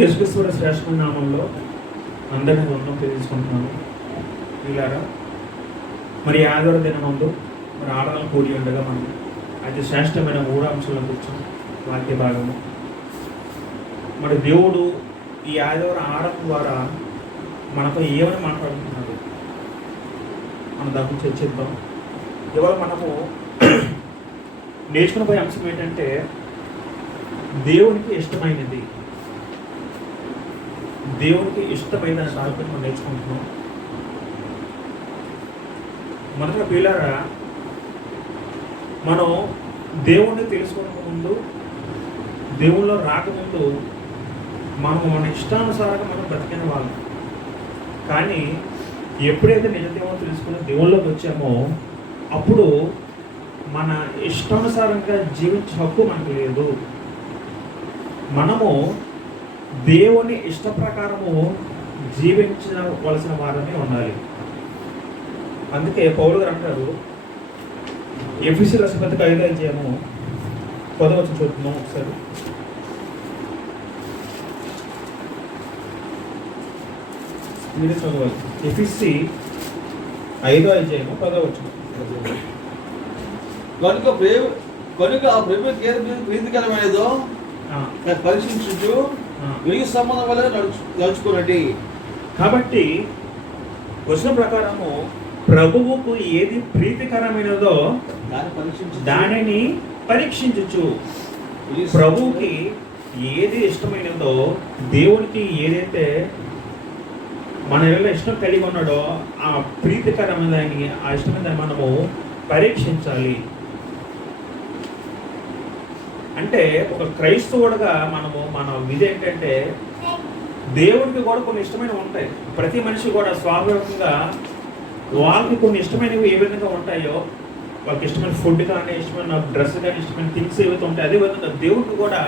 యేసుక్రీస్తు శ్రేష్ఠమైన నామంలో అందరినీ వందనం తెలియజేసుకుంటున్నాను. వీళ్ళారా మరి ఆదివారం దినమందు మరి ఆరాధన కూడి ఉండగా మనం అతి శ్రేష్టమైన 3 అంశాలను కూర్చొని వాక్య భాగము మరి దేవుడు ఈ ఆదివారం ఆరాధన ద్వారా మనతో ఏమని మాట్లాడుతున్నాడు మనం దాని గురించి చర్చిద్దాం. ఇవాళ మనము నేర్చుకుని పోయే అంశం ఏంటంటే దేవునికి ఇష్టమైనది. దేవునికి ఇష్టమైన టాపిక్ మనం నేర్చుకుంటున్నాం. మొదట పిల్లరా, మనం దేవుణ్ణి తెలుసుకోవడానికి ముందు, దేవుళ్ళో రాకముందు మనం మన ఇష్టానుసారంగా మనం బ్రతికిన వాళ్ళం. కానీ ఎప్పుడైతే నిజ దేవుని తెలుసుకుని దేవుళ్ళలోకి వచ్చామో అప్పుడు మన ఇష్టానుసారంగా జీవించే హక్కు మనకు లేదు. మనము దేవుని ఇష్ట ప్రకారము జీవించవలసిన వారమే ఉండాలి. అందుకే పౌలు గారు అంటారు, ఎఫెసీయుల రాసిన పత్రిక 5వ అధ్యాయము 10వ వచనం చూద్దాం ఒకసారి. మీరు చదవాలి. ఎఫెసీ 5వ అధ్యాయము 10వ వచనం. కనుక ఆ ప్రభుకి ఏది ప్రీతికరమైనదో పరీక్షించు, వెలుగు సంబంధం వల్ల నడుచుకున్నది. కాబట్టి వచనం ప్రకారము ప్రభువుకు ఏది ప్రీతికరమైనదో దానిని పరీక్షించు. ప్రభువుకి ఏది ఇష్టమైనదో, దేవునికి ఏదైతే మన ఇష్టం కలిగి ఉన్నాడో ఆ ప్రీతికరమైన దాన్ని, ఆ ఇష్టమైన దాన్ని మనము పరీక్షించాలి. అంటే ఒక క్రైస్తవుడుగా మనము మన విధి ఏంటంటే దేవుడికి కూడా కొన్ని ఇష్టమైనవి ఉంటాయి. ప్రతి మనిషి కూడా స్వాభావికంగా వాళ్ళకి కొన్ని ఇష్టమైనవి ఏ విధంగా ఉంటాయో, వాళ్ళకి ఇష్టమైన ఫుడ్ కానీ, ఇష్టమైన డ్రెస్ కానీ, ఇష్టమైన థింగ్స్ ఏవైతే ఉంటాయి, అదేవిధంగా దేవుడికి కూడా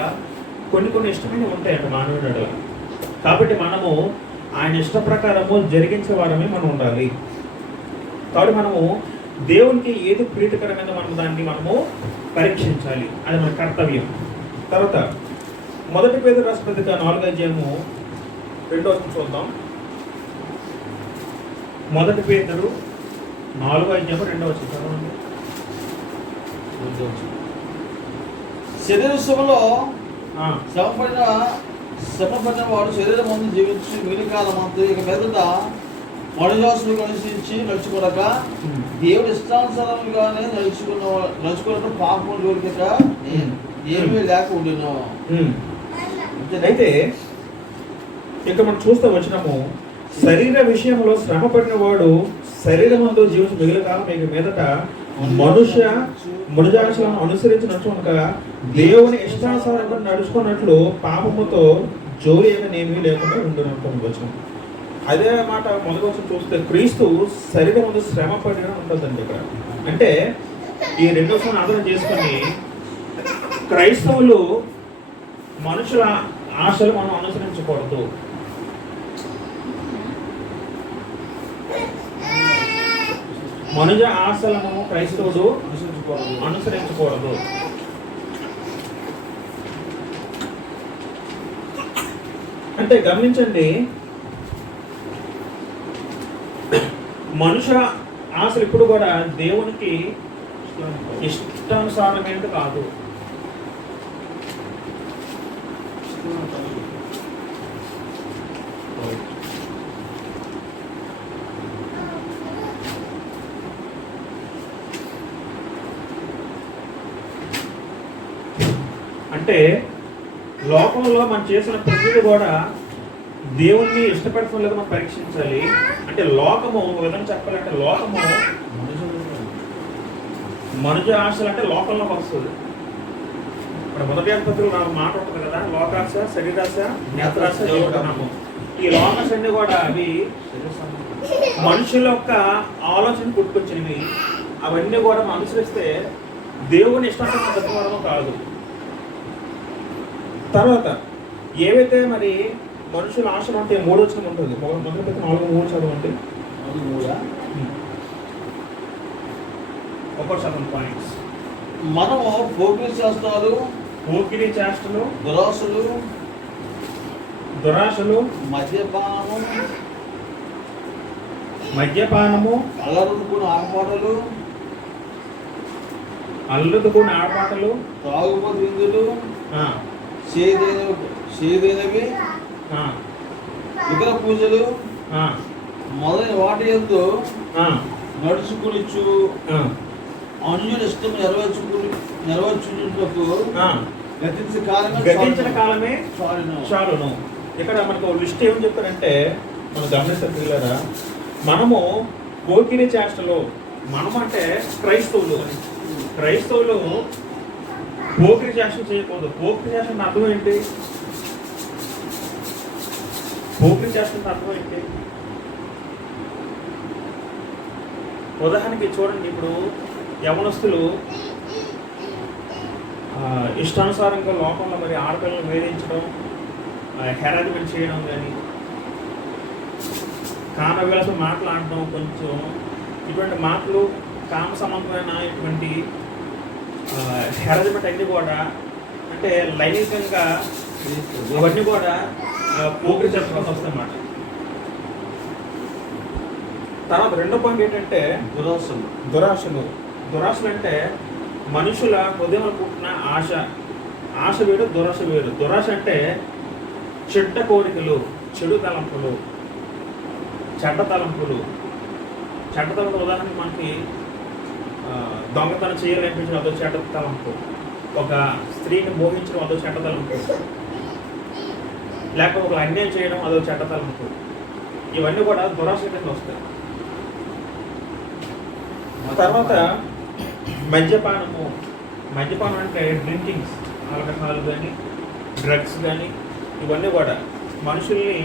కొన్ని ఇష్టమైనవి ఉంటాయంట మానవుడు. కాబట్టి మనము ఆయన ఇష్ట ప్రకారము జరిగించే వారమే మనం ఉండాలి. కాబట్టి మనము దేవునికి ఏది ప్రీతికరమైన మనము పరీక్షించాలి. అది మన కర్తవ్యం. తర్వాత 1 పేతురు రాసిన పత్రిక 4వ అధ్యాయము 2వ వచనం చూద్దాం. 1 పేతురు 4వ అధ్యాయము 2వ వచనం. శరీర శ్రమలో శ్రమపడిన వాడు శరీరం ముందు జీవించి మిగిలిన కాలం అంతా ఇక పెద్ద మనుజాసులు అనుసరించి నడుచుకోనక దేవుడు ఇష్టానుసారంగానే నడుచుకున్న పాపం జోలిక ఏమీ లేక ఉండేను. అయితే ఇక మనం చూస్తూ వచ్చినాము, శరీర విషయంలో శ్రమ పడిన వాడు శరీరమందు జీవించి మిగిలిన కాలం ఇక మీదట మనుజాసులను అనుసరించి నడుచుకునక దేవుని ఇష్టానుసారంగా నడుచుకున్నట్లు పాపముతో జోలియనేమీ లేకుండా ఉండునవచ్చు. అదే మాట మొదటి వచ్చి చూస్తే క్రీస్తు శరీరం ముందు శ్రమ పడిన ఉంటుందండి ఇక్కడ. అంటే ఈ 2వ వచనం ఆధారం చేసుకొని క్రైస్తవులు మనుషుల ఆశలు మనం అనుసరించకూడదు. మనుష ఆశలను క్రైస్తవుడు అనుసరించకూడదు. అంటే గమనించండి, మనుషుల ఆశలు ఇప్పుడు కూడా దేవునికి ఇష్టానుసారమైనది కాదు. అంటే లోకంలో మనం చేసిన ప్రతిదీ కూడా దేవుణ్ణి ఇష్టపడటం లేదు మనం పరీక్షించాలి. అంటే లోకము ఒక విధంగా చెప్పాలంటే లోకము మనుజ ఆశలు అంటే లోకంలోకి వస్తుంది. ఇప్పుడు మొదటి పత్రికలో మాట ఉంటుంది కదా, లోకాశ, శరీరాశ, నేత్రాశ, జీవనామం. ఈ లోకాశ అన్ని కూడా అవి మనుషుల యొక్క ఆలోచన పుట్టుకొచ్చినవి. అవన్నీ కూడా మనం అనుసరిస్తే దేవుని ఇష్టానుసారం బ్రతకడం కాదు. తర్వాత ఏవైతే మరి మనుషుల ఆశలు అంటే 3వ వచనం ఉంటుంది. మొదటి పత్రిక 4:3 చదవండి. 1 పాయింట్స్. మనము పోకిరి చేష్టలు, దురాశలు, దురాశలు, మద్యపానము, అల్లరుకుని ఆటపాటలు, అల్లుడుకుని ఆడపాటలు, తాగుబోతు విందులు, ఆ, చేదైనవి, ఆ, విగ్రహ పూజలు ఆ, మొదలైన వాటి యందు ఆ, నడుచుకునిచ్చు ఆ, అన్యుల ఇష్టం నెరవేర్చుటకు ఆ. గతించిన కాలమే చాలును. చాలును. ఇక్కడ మనకు ఒక లిస్ట్ ఏమని చెప్తారంటే, మనం గమనిస్తారు పిల్లరా, మనము పోకిరి చేష్టలు, మనం అంటే క్రైస్తవులు పోకిరి చేష్టలు చేయకూడదు. పోకిరి చేష్టలు అర్థం ఏంటి? పోకిరి చేష్టలు అర్థం ఏంటి? ఉదాహరణకి చూడండి, ఇప్పుడు యవనస్తులు ఇష్టానుసారంగా లోకంలో మరి ఆడపిల్లలు వేధించడం, హెరాస్మెంట్ చేయడం కానీ, కామ విలాసం మాట్లాడడం, కొంచెం ఇటువంటి మాటలు, కామ సంబంధమైన ఇటువంటి హెరాస్మెంట్ అన్నీ కూడా, అంటే లైంగికంగా అవన్నీ కూడా పోకిరి చెప్పడం వస్తాయన్నమాట. తర్వాత రెండో పాయింట్ ఏంటంటే దురాశలు అంటే మనుషుల హృదయంలో పుట్టిన ఆశ వేరు, దురాశ వేరు. దురాశ అంటే చెడ్డ కోరికలు, చెడు తలంపులు, చెడ్డ తలంపులు. ఉదాహరణకి మనకి దొంగతనం చేయాలనిపించడం అదో చెడ్డ తలంపు, ఒక స్త్రీని మోహించడం అదో చెడ్డ తలంపు, లేకపోతే ఒక అన్యాయం చేయడం అదో చెడ్డ తలంపు. ఇవన్నీ కూడా దురాశ కింద వస్తాయి. తర్వాత మద్యపానం అంటే డ్రింకింగ్స్, ఆల్కహాల్ కానీ, డ్రగ్స్ కానీ, ఇవన్నీ కూడా మనుషుల్ని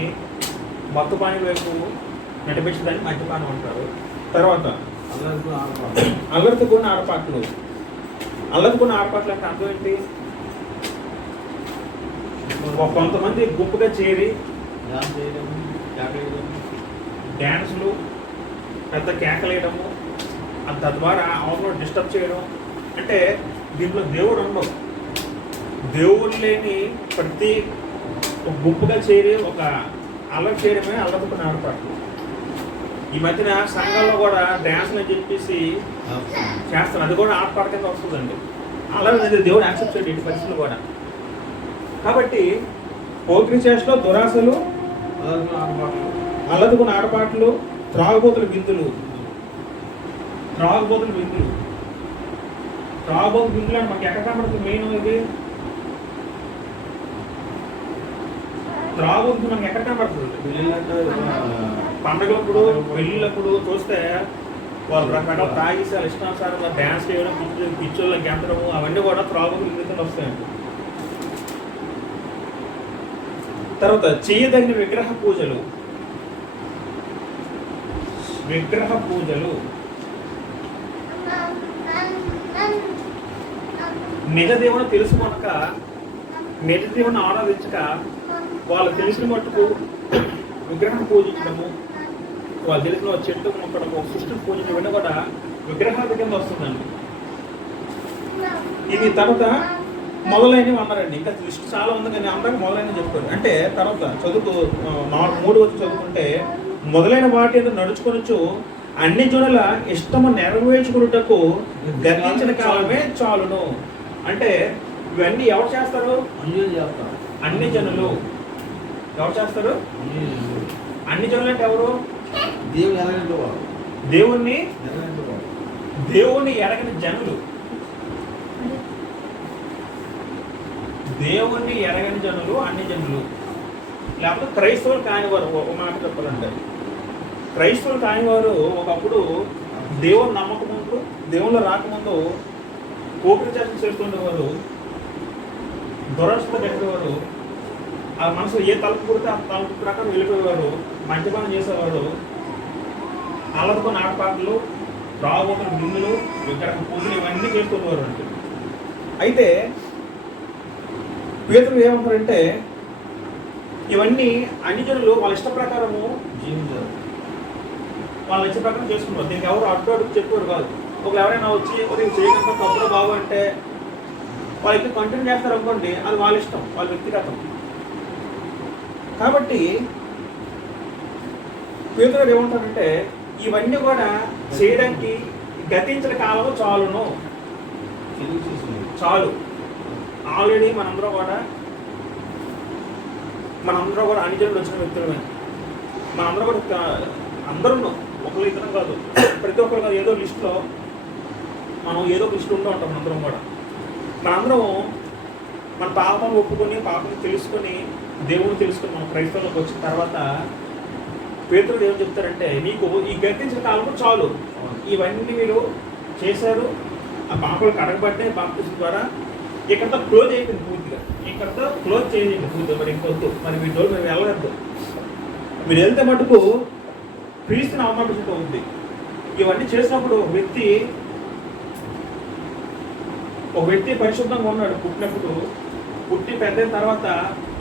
మత్తుపాని వైపు నడిపించడానికి మద్యపానం అంటారు. తర్వాత అల్లరితో ఆడపాటలు అంటే అర్థం ఏంటి? కొంతమంది గుంపుగా చేరి డ్యాన్సులు, పెద్ద కేకలేయడము, తద్వారా అవసరం డిస్టర్బ్ చేయడం. అంటే దీంట్లో దేవుడు ఉండవు. దేవుడు లేని ప్రతి గుంపుగా చేరి ఒక అల్లరి చేయడమే అల్లరితో ఆడపాటలు. ఈ మధ్యన సంఘాల్లో కూడా డ్యాన్స్లు అని చెప్పేసి చేస్తారు, అది కూడా ఆడపాట కింద వస్తుందండి. అల్లరి అనేది దేవుడు యాక్సెప్ట్ చేయడం ఇటు పరిస్థితులు కూడా. కాబట్టి పోకిరి చేష్టలో దురాశలు, అల్లదుకున్న ఆడపాటలు, త్రాగుబోతుల బిందులు అంటే మనకి ఎక్కడ కనబడుతుంది? మెయిన్ ఇది త్రాగుబోతులు మనకి ఎక్కడ కనబడుతుంది? పండగలప్పుడు, పెళ్ళిళ్ళప్పుడు చూస్తే వాళ్ళు రకరకాల తాగేసి వాళ్ళ ఇష్టానుసారంగా డ్యాన్స్ చేయడం, పిచ్చోళ్ళకి గెంతడము, అవన్నీ కూడా త్రాగుబోతుల బిందులు వస్తాయండి. తర్వాత చేయదగిన విగ్రహ పూజలు నిజ దేవుని తెలుసుకొనక, నిజ దేవుని ఆరాధించక, వాళ్ళు తెలిసిన మట్టుకు విగ్రహం పూజించడము, వాళ్ళు తెలిసిన చెట్టు మొక్కడము, ఒక సృష్టిని పూజించడం, ఇవన్నీ కూడా విగ్రహాల కింద వస్తుందండి. ఇది తర్వాత మొదలైనవి అన్నారండి. ఇంకా లిస్ట్ చాలా ఉంది కానీ అందరూ మొదలైనవి చెప్తారు. అంటే తర్వాత మూడు వచ్చి చదువుకుంటే, మొదలైన వాటి నడుచుకొనొచ్చు అన్ని జనుల ఇష్టము నెరవేర్చుకున్నటకు గతించిన కాలమే చాలును. అంటే ఇవన్నీ ఎవరు చేస్తారు? అన్ని జనులు. ఎవరు చేస్తారు? అన్ని జనులు అంటే ఎవరు? దేవుణ్ణి ఎరగని జనులు. దేవుణ్ణి ఎరగని జనులు అన్ని జనులు. లేకపోతే క్రైస్తవులు కానివారు. ఒక మాట చెప్పాలంటే క్రైస్తవులు కానివారు ఒకప్పుడు దేవుని నమ్మకముందు, దేవుళ్ళు రాకముందు పోకిరి చేష్టలు చేస్తుండేవారు, దురాశతో గడిపేవారు. ఆ మనసు ఏ తలుపు పుడితే ఆ తలుపు ప్రకారం వెళ్ళిపోయేవారు, మద్యపానం చేసేవారు, అల్లరితో ఆటపాటలు, త్రాగుబోతుల బిందులు, విగ్రహ పూజలు, ఇవన్నీ చేస్తుండేవారు అంటే. అయితే పేతురు ఏమంటారంటే, ఇవన్నీ అన్ని జనులు వాళ్ళ ఇష్ట ప్రకారము జీవించారు, వాళ్ళ ఇష్ట ప్రకారం చేసుకున్నారు. దీనికి ఎవరు అడ్డు చెప్పేవారు కాదు. ఒకరు ఎవరైనా వచ్చి చేయకుండా తప్పులో బాగు అంటే వాళ్ళకి కంటిన్యూ చేస్తారు అనుకోండి, అది వాళ్ళ ఇష్టం, వాళ్ళ వ్యక్తిగతం. కాబట్టి పేతురు ఏమంటాడంటే ఇవన్నీ కూడా చేయడానికి గతించిన కాలం చాలును, చాలు. ఆల్రెడీ మనందరూ కూడా అన్యజనులు వచ్చిన వ్యక్తులమే. మనందరూ కూడా అందరూ ఒకరు ఇద్దరం కాదు, ప్రతి ఒక్కరు కాదు, ఏదో లిస్టులో మనం ఏదో లిస్టు ఉంటూ ఉంటాం. మనందరం కూడా మనందరం మన పాపం ఒప్పుకొని పాపం తెలుసుకొని దేవుని తెలుసుకొని మనం క్రైస్తవంలోకి వచ్చిన తర్వాత పేతురుడు ఏం చెప్తారంటే మీకు ఈ గతించిన కాలంలో చాలు, ఇవన్నీ మీరు చేశారు, ఆ పాపలు కడగబట్టే బాప్తిజం ద్వారా ఇక్కడతో క్లోజ్ అయిపోయింది పూర్తిగా, ఇక్కడతో క్లోజ్ చేయండి పూర్తిగా. మరి ఇంకొద్దు, మరి మీ డోర్ మేము వెళ్ళవద్దు. మీరు వెళ్తే మటుకు క్రీస్తుని అవమానించడం ఉంది. ఇవన్నీ చేసినప్పుడు ఒక వ్యక్తి పరిశుద్ధంగా ఉన్నాడు పుట్టి పెద్ద తర్వాత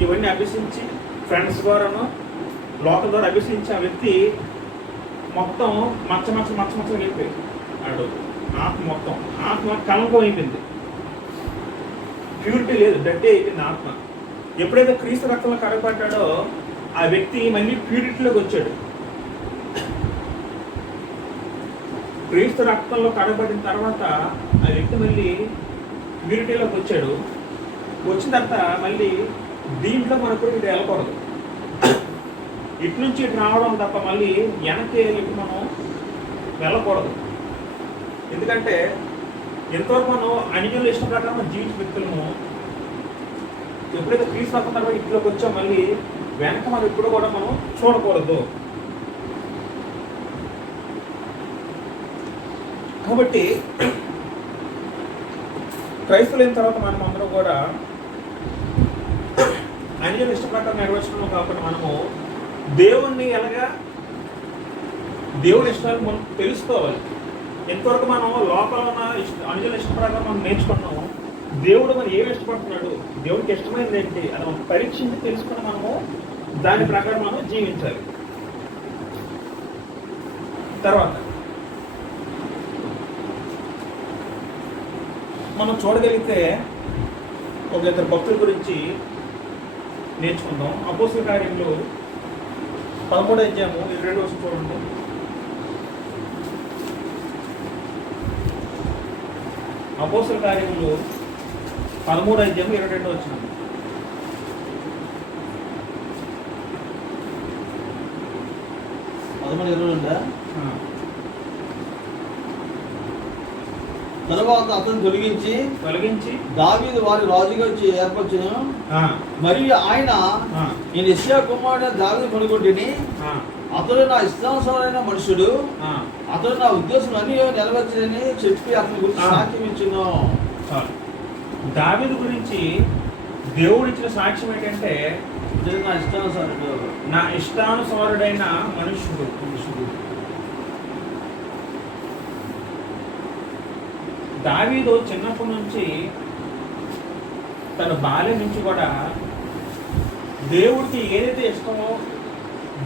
ఇవన్నీ అభ్యసించి ఫ్రెండ్స్ ద్వారాను లోకల్ ద్వారా అభ్యసించి ఆ వ్యక్తి మొత్తం మచ్చ అయిపోయింది. ఆడు ఆత్మ కలంకం అయిపోయింది, ప్యూరిటీ లేదు, డర్టీ అయిపోయింది ఆత్మ. ఎప్పుడైతే క్రీస్తు రక్తంలో కడగబడ్డాడో ఆ వ్యక్తి మళ్ళీ ప్యూరిటీలోకి వచ్చాడు. క్రీస్తు రక్తంలో కడగబడిన తర్వాత ఆ వ్యక్తి మళ్ళీ ప్యూరిటీలోకి వచ్చాడు. వచ్చిన తర్వాత మళ్ళీ దీంట్లో మనకు ఇటు వెళ్ళకూడదు, ఇటు నుంచి ఇటు రావడం తప్ప మళ్ళీ వెనక్కి ఇటు మనం వెళ్ళకూడదు. ఎందుకంటే ఎంతవరకు మనం అన్యజనుల ఇష్టం ప్రకారం మనం జీవించే వ్యక్తులము, ఎప్పుడైతే క్రీస్తు రక్తం తర్వాత ఇంట్లోకి వచ్చాం మళ్ళీ వెనక మనం ఇప్పుడు కూడా మనం చూడకూడదు. కాబట్టి క్రైస్తవులైన తర్వాత మనం అందరం కూడా అన్యజనుల ఇష్ట ప్రకారం నెరవేర్చడం కాకుండా మనము దేవుణ్ణి దేవుడి ఇష్టాలు మనం తెలుసుకోవాలి. ఎంతవరకు మనం లోపల ఉన్న అన్యజనుల ఇష్ట ప్రకారం మనం నేర్చుకున్నాము, దేవుడు మనం ఏమి ఇష్టపడుతున్నాడు, దేవుడికి ఇష్టమైనది ఏంటి అది మనం పరీక్షించి తెలుసుకుని మనము దాని ప్రకారం మనం జీవించాలి. తర్వాత మనం చూడగలిగితే ఒక ఇద్దరు భక్తుల గురించి నేర్చుకుందాం. అపోస్తల కార్యములు 13వ అధ్యాయము 22వ వచనం చూడండి. అపోస్తల కార్యములు 13వ అధ్యాయం 22వ వచనం. తర్వాత అతను తొలగించి దావీదు వారి రాజుగా ఏర్పరచును. మరియు ఆయన నేను యెషయా కుమారుడు దావీదు కొనుగొంటిని, అతడు నా ఇష్టానుసారైన మనుషుడు, అతడు నా ఉద్దేశం అన్ని నెరవేర్చని చెప్పి అతని గురించి సాక్ష్యం ఇచ్చును. దావీదు గురించి దేవుడు ఇచ్చిన సాక్ష్యం ఏంటంటే నా ఇష్టానుసారుడైన మనుషుడు. దావీదు చిన్నప్పటి నుంచి తన బాల్యం నుంచి కూడా దేవుడికి ఏదైతే ఇష్టమో,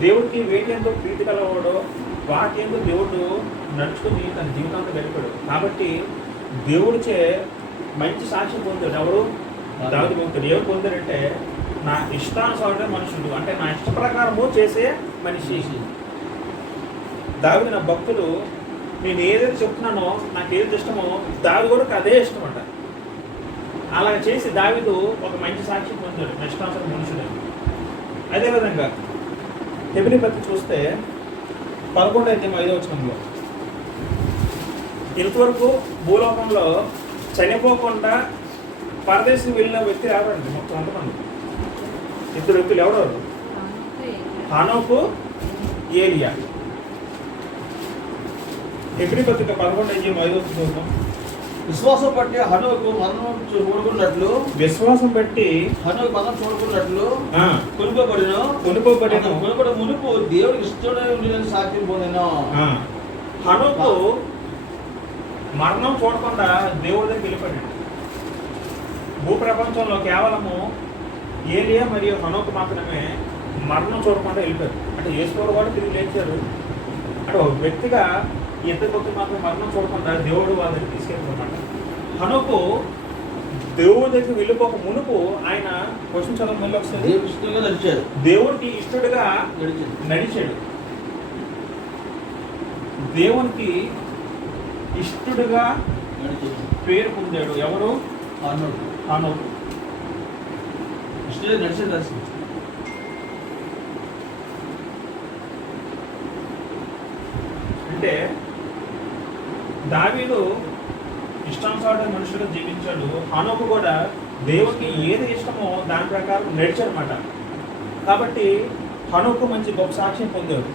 దేవుడికి వేటేంతో ప్రీతి కలవాడో వాటేంతో దేవుడు నడుచుకుని తన జీవితాంతం గడిపాడు. కాబట్టి దేవుడిచే మంచి సాక్ష్యం పొందాడు. ఎవరు? దావీదు పొందాడు. ఎవరు పొందారంటే నా ఇష్టానుసారుడైన మనుషుడు, అంటే నా ఇష్ట ప్రకారము చేసే మనిషి. దావీదు నా భక్తుడు, నేను ఏదైతే చెప్తున్నానో నాకు ఏదైతే ఇష్టమో దావీదు కూడా అదే ఇష్టం అంట. అలా చేసి దావీదు ఒక మంచి సాక్ష్యం పొందాడు, ఇష్టానుసార మనుషుడు. అదేవిధంగా హెబ్రీ పత్రిక చూస్తే 11వ అధ్యాయం 5వ వచనంలో ఇంతవరకు భూలోకంలో చనిపోకుండా పరదేశం వెళ్ళిన వ్యక్తి ఎవరండి? మొత్తం అంతమంది ఇద్దరు వ్యక్తులు. ఎవరెవరు? హనోకు, ఏలియా. హెబ్రీ పత్రిక 11వ అధ్యాయం 5వ వచనం. విశ్వాసం బట్టి హనోకు మరణం చూడకున్నట్లు హనోకు మరణం చూడకున్నట్లు కొనుకోబడిన మునుపు దేవుడికి ఇష్టమైన సాక్ష్యం పొందిన. హనోకు మరణం చూడకుండా దేవుడి దగ్గర వెళ్ళిపోయాడు. భూప్రపంచంలో కేవలము ఏలియా మరియు హనోకు మాత్రమే మరణం చూడకుండా వెళ్ళిపోయారు. అంటే యేసుప్రభువు కూడా తిరిగి లేచారు. అంటే ఒక వ్యక్తిగా ఇద్దరు భక్తులు మాత్రం మరణం చూడకుండా దేవుడు వాళ్ళని తీసుకెళ్ళిపోమాట. హనోకు దేవుడి దగ్గర వెళ్ళిపోక మునుపు ఆయన క్వశ్చన్ చదవ మళ్ళీ వస్తుంది. దేవుడి ఇష్టంగా నడిచాడు, దేవుడికి ఇష్టడుగా నడిచాడు. నడిచాడు. దేవునికి ఇష్టడుగా నడిచాడు. పేరు పొందాడు. ఎవరు? హనోకు. హనోకు. ఇష్టంగా నడిచాడు రాసింది. అంటే దావీదు ఇష్టానుసార మనుషులుగా జీవించాడు. హనోకు కూడా దేవునికి ఏది ఇష్టమో దాని ప్రకారం నడిచాడనమాట. కాబట్టి హనోకు మంచి గొప్ప సాక్ష్యం పొందాడు.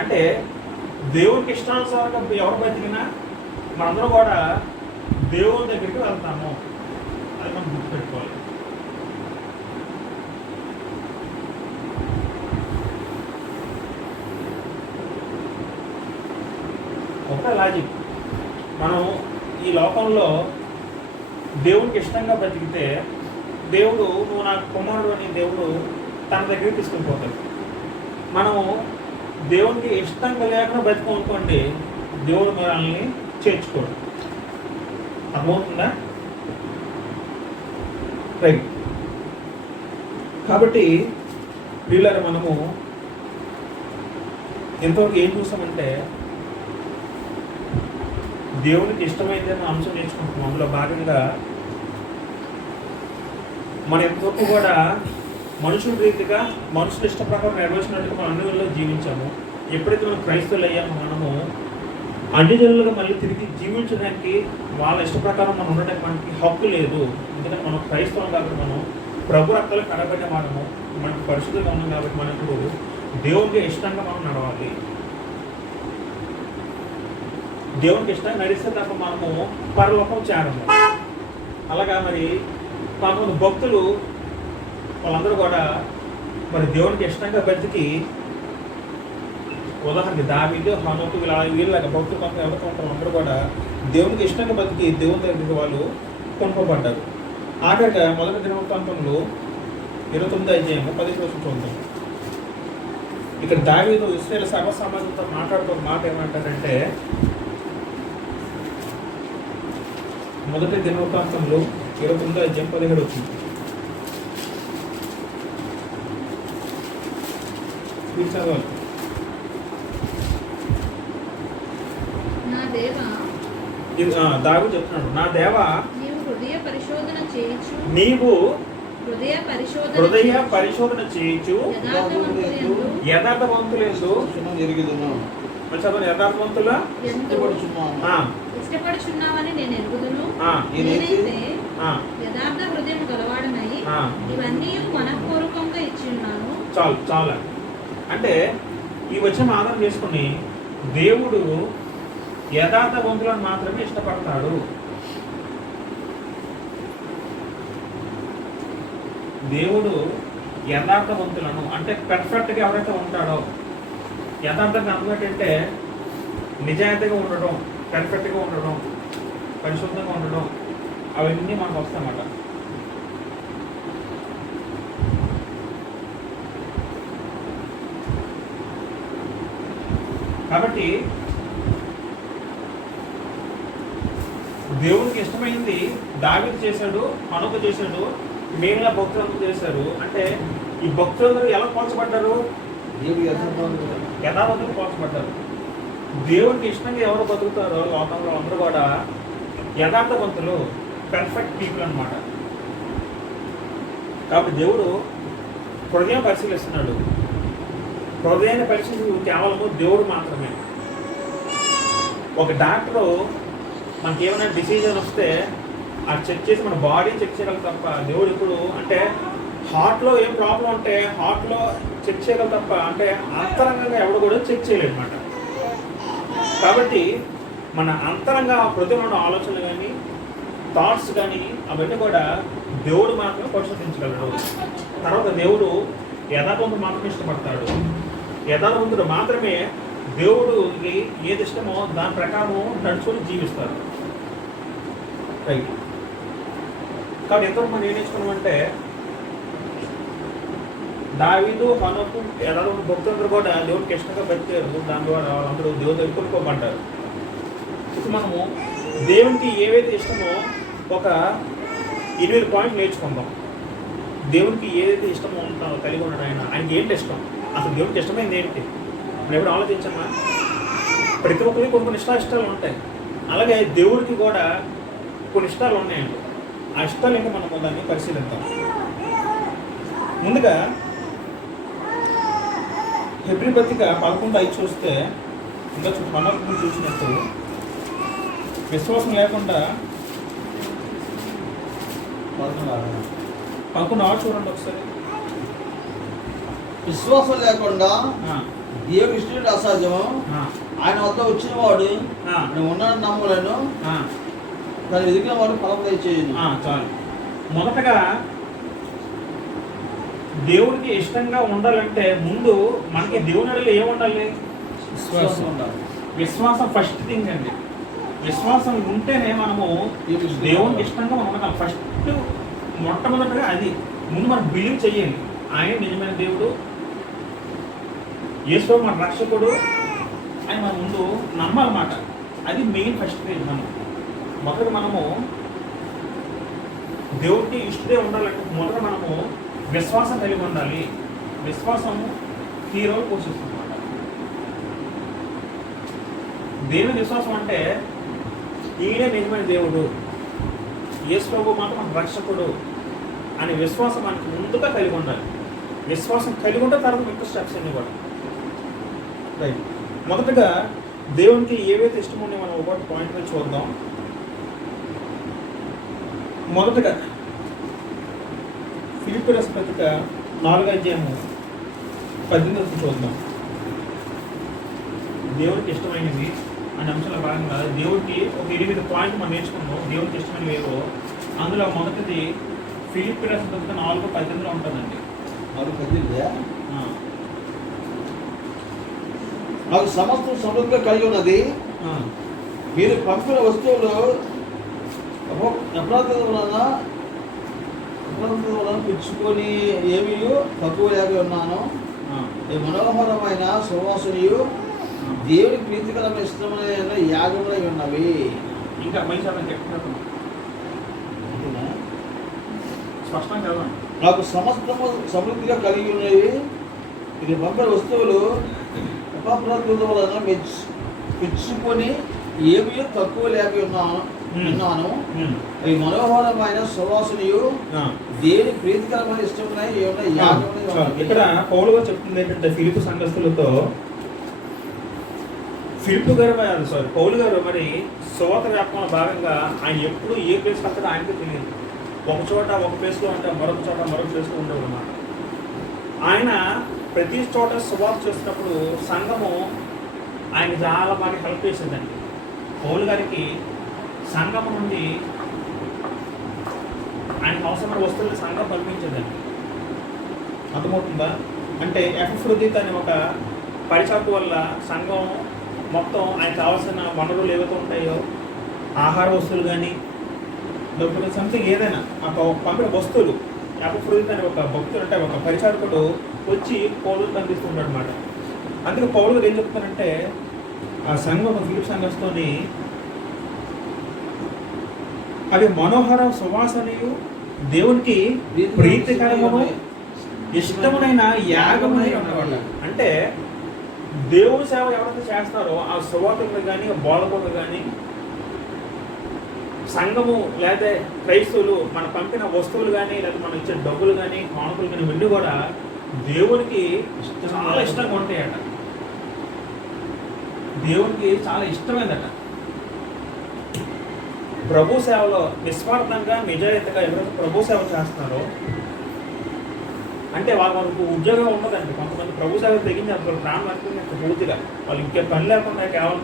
అంటే దేవునికి ఇష్టానుసారంగా ఎవరు బతికినా మనందరూ కూడా దేవుని దగ్గరికి వెళ్తాము. అది మనం గుర్తుపెట్టుకోవాలి. ఒకటే లాజిక్. మనం ఈ లోకంలో దేవునికి ఇష్టంగా బతికితే దేవుడు నువ్వు నాకు కుమారుడు అని దేవుడు తన దగ్గరికి తీసుకెళ్ళిపోతాడు. మనము దేవునికి ఇష్టంగా లేకుండా బతికనుకోండి, దేవుడు మనల్ని చేర్చుకోడు. అర్థమవుతుందా? రైట్. కాబట్టి వీళ్ళని మనము ఎంతవరకు ఏం చూసామంటే దేవునికి ఇష్టమైందని అంశం నేర్చుకుంటున్నాం. అందులో భాగంగా మనం ఎంతవరకు కూడా మనుషుల రీతిగా మనుషుల ఇష్ట ప్రకారం నెరవేర్చినట్టుగా మనం అన్ని జనుల్లో జీవించాము. ఎప్పుడైతే మనం క్రైస్తవులు అయ్యామో మనము అన్ని జనులుగా మళ్ళీ తిరిగి జీవించడానికి వాళ్ళ ఇష్ట ప్రకారం మనం ఉండడానికి మనకి హక్కు లేదు. ఎందుకంటే మనం క్రైస్తవం కాబట్టి మనం ప్రభు రక్తలు కడబడిన మనము మనకు పరిశుద్ధంగా ఉన్నాం కాబట్టి మనకు దేవునికి ఇష్టంగా మనం నడవాలి. దేవునికి ఇష్టంగా నడిస్తే తప్ప మనము పరలోకం చేరము. అలాగా మరి కొంతమంది భక్తులు వాళ్ళందరూ కూడా మరి దేవునికి ఇష్టంగా బతికి, ఉదాహరణకి దావీదు, హనోకు వీళ్ళగా భక్తులు కొంత ఎవరితో ఉంటారు అందరూ కూడా దేవునికి ఇష్టంగా బతికి దేవుని దగ్గరికి వాళ్ళు కొనుక్కోబడ్డారు. ఆఖరిగా మొదటి దినవృత్తాంతంలో 29:10 చూద్దాం. ఇక్కడ దావీదు ఇశ్రాయేలు సర్వసమాజంతో మాట్లాడుతున్న మాట ఏమంటారంటే, మొదటి దినవృత్తాంతంలో 29:17 వచ్చింది. మీరు చదవాలి. దావీదు చెప్తున్నాడు, నా దేవా నీవు హృదయ పరిశోధన చేయించు యథార్థవంతులందు యథార్థవంతుల ఇష్టపడుచున్నావని నేను ఎరుగుదును. నేనైతే యథార్థ హృదయం గలవాడనై ఇవన్నీ మనఃపూర్వకంగా ఇచ్చి ఉన్నాను. చాలా అంటే ఈ వచనం ఆధారం చేసుకుని దేవుడు యథార్థవంతులను మాత్రమే ఇష్టపడతాడు. దేవుడు యథార్థవంతులను అంటే పర్ఫెక్ట్గా ఎవరైతే ఉంటాడో, యథార్థంగా అనుకుంటే నిజాయితీగా ఉండడం, పర్ఫెక్ట్గా ఉండడం, పరిశుద్ధంగా ఉండడం, అవన్నీ మనకు వస్తాయన్నమాట. కాబట్టి దేవునికి ఇష్టమైంది దావీదు చేశాడు, హనోకు చేశాడు, మిగిలిన భక్తులందరూ చేశారు. అంటే ఈ భక్తులందరూ ఎలా పోల్చబడ్డారు? యథార్థంగా పోల్చబడ్డారు. దేవునికి ఇష్టంగా ఎవరు బతుకుతారో లోకంలో అందరూ కూడా యథార్థవంతులు, పర్ఫెక్ట్ పీపుల్ అన్నమాట. కాబట్టి దేవుడు హృదయం పరిశీలిస్తున్నాడు. హృదయాన్ని పరిశీలించి కేవలము దేవుడు మాత్రమే. ఒక డాక్టరు మనకి ఏమైనా డిసీజన్ వస్తే ఆ చెక్ చేసి మన బాడీ చెక్ చేయగలరు తప్ప దేవుడు ఇప్పుడు అంటే హార్ట్లో ఏం ప్రాబ్లం ఉంటే హార్ట్లో చెక్ చేయగలరు తప్ప అంటే అంతరంగంగా ఎవడు కూడా చెక్ చేయలేడు అనమాట. కాబట్టి మన అంతరంగా హృదయంలో ఆలోచనలు కానీ థాట్స్ కానీ అవన్నీ కూడా దేవుడు మాత్రమే పరిశోధించగలడు. తర్వాత దేవుడు యథార్థవంతుడు మాత్రమే ఇష్టపడతాడు. యథార్థవంతుడు మాత్రమే దేవుడికి ఏది ఇష్టమో దాని ప్రకారం నడుచుకొని జీవిస్తారు. రైట్. కాబట్టి ఎంతవరకు మనం ఏం నేర్చుకున్నామంటే దావీదు, హనోకు యథార్థవంతుడు భక్తులందరూ కూడా దేవుడికి ఇష్టంగా బతికారు. దాని ద్వారా వాళ్ళందరూ దేవుడు దగ్గర కొనుక్కోబడ్డారు. ఇప్పుడు మనము దేవునికి ఏవైతే ఇష్టమో ఒక 8 పాయింట్లు నేర్చుకుందాం. దేవునికి ఏదైతే ఇష్టమో ఉంటామో కలిగి ఉన్నాడు ఆయనకి ఏంటి ఇష్టం, అసలు దేవునికి ఇష్టమైంది ఏంటి మనం ఎప్పుడు ఆలోచించమ్మా. ప్రతి ఒక్కరికి కొన్ని ఇష్టాలు ఉంటాయి. అలాగే దేవుడికి కూడా కొన్ని ఇష్టాలు ఉన్నాయండి. ఆ ఇష్టాలు ఏంటో మనం దాన్ని పరిశీలిద్దాం. ముందుగా హెబ్రీ పత్రిక 11:5 చూస్తే, ఇంకా మనకు చూసినట్టు విశ్వాసం లేకుండా 11:6 చూడండి ఒకసారి. విశ్వాసం లేకుండా ఆ, దేవుడు ఇష్టం అసాధ్యము. ఆ, ఆయన వద్ద వచ్చిన వాడు ఆ, నేను ఉన్నాను నమ్మలేను, ఆ, దాన్ని ఎదిగిన వాడు ఫలం దయచేయను. చాలు. మొదటగా దేవుడికి ఇష్టంగా ఉండాలంటే ముందు మనకి దేవునిలో ఏముండాలి? విశ్వాసం ఉండాలి. విశ్వాసం ఫస్ట్ థింగ్ అండి. విశ్వాసం ఉంటేనే మనము దేవునికి ఇష్టంగా ఉండగలం. ఫస్ట్ మొట్టమొదటిగా అది ముందు మనం బిలీవ్ చెయ్యాలి. ఆయన నిజమైన దేవుడు, యేసు మన రక్షకుడు అని మనం ముందు నమ్మాలన్నమాట. అది మెయిన్ ఫస్ట్ థింగ్. మొదట మనము దేవుడికి ఇష్టడే ఉండాలంటే మొదట మనము విశ్వాసం కలిగి ఉండాలి. విశ్వాసం హీరోలు పోషిస్తుంది అన్నమాట. దేవుని విశ్వాసం అంటే ఈయనే నిజమైన దేవుడు, యేసు ప్రభువు మాత్రం మన రక్షకుడు అనే విశ్వాసం మనకి ముందుగా కలిగి ఉండాలి. విశ్వాసం కలిగి ఉంటే తర్వాత మిగతా స్టెప్స్ అన్ని కూడా రైట్. మొదటగా దేవునికి ఏవైతే ఇష్టం ఉన్నాయో మనం ఒకటి పాయింట్ మీద చూద్దాం. మొదటగా ఫిలిప్పీ రాసిన పత్రిక 4:18 చూద్దాం. దేవుడికి ఇష్టమైనవి అనే అంశాల భాగంగా దేవుడికి ఒక 8 పాయింట్ మనం నేర్చుకున్నాం. దేవుడికి ఇష్టమైనవి ఏవో అందులో మొదటిది ఫిలిప్పీ రాసిన పత్రిక 4:18 ఉంటుందండి. అది కదిలిందా? ఆ, నాకు సమస్తం సమృద్ధిగా కలిగి ఉన్నది. ఆ, మీరు పంపిన వస్తువులు అపరాధం వలన పుచ్చుకొని ఏమీ తక్కువ లేక ఉన్నాను. ఆ, ఈ మనోహరమైన సువాసనయు దేవుడికి ప్రీతికరమైన ఇష్టమైన యాగములై ఉన్నవి. ఇంకా మంచి చెప్తున్నాను, స్పష్టంగా చదవండి. నాకు సమస్తము సమృద్ధిగా కలిగి ఉన్నవి. ఇది పంపిన వస్తువులు అపరాధం వలన పుచ్చుకొని ఏమీ తక్కువ లేక ఉన్నాను. ఈ మనోహరమైన సువాసనయు దేవుని ప్రీతికరమైన ఇష్టమైన ఇక్కడ పౌలు గారు చెప్తుంది ఏంటంటే ఫిలిప్పు సంఘస్థులతో పౌలు గారు మరి సువార్త వ్యాపకంలో భాగంగా ఆయన ఎప్పుడు ఏ ప్లేస్కి వస్తాడో ఆయనకే తెలియదు. ఒక చోట ఒక ప్లేస్లో అంటే మరొక చోట మరొక ప్లేస్లో ఉండేవాడు అన్నమాట. ఆయన ప్రతి చోట సువార్త చేస్తున్నప్పుడు సంఘము ఆయన చాలా బాగా హెల్ప్ చేసిందండి. పౌలు గారికి సంఘం నుండి ఆయనకు అవసరమైన వస్తువులు సంఘం కల్పించిందండి. అర్థమవుతుందా? అంటే ఎఫ్రోదిత్ అనే ఒక పరిచారక వల్ల సంఘం మొత్తం ఆయనకు కావాల్సిన వనరులు ఏవైతే ఉంటాయో ఆహార వస్తువులు కానీ లేకపోతే సంథింగ్ ఏదైనా పంపిన వస్తువులు ఎఫ్రోదిత్ అనే ఒక భక్తుడు అంటే ఒక పరిచారకుడు వచ్చి పౌలుకి అందిస్తుంటాడు అనమాట. అందుకే పౌలు గారు ఏం చెప్తారంటే ఆ సంఘం ఫిలిప్ సంఘస్తోని అది మనోహర సువాసనయు దేవునికి ప్రీతికరము ఇష్టమైన యాగమునై ఉన్నవాడు. అంటే దేవుని సేవ ఎవరైతే చేస్తారో ఆ సువార్తలు కానీ బోధకులు కానీ సంఘము లేదా క్రైస్తవులు మన పంపిన వస్తువులు కానీ లేదా మనం ఇచ్చే డబ్బులు కానీ కానుకలు కానీ ఇవన్నీ కూడా దేవునికి చాలా ఇష్టంగా ఉంటాయట. దేవునికి చాలా ఇష్టమైందట. ప్రభు సేవలో నిస్వార్థంగా నిజాయితీగా ఎవరైతే ప్రభు సేవ చేస్తున్నారో అంటే వాళ్ళకు ఉద్యోగం ఉండదండి. కొంతమంది ప్రభు సేవ తెగించి వాళ్ళు ప్రాణం అనుకునే పూర్తిగా వాళ్ళు ఇంకే పని లేకుండా కేవలం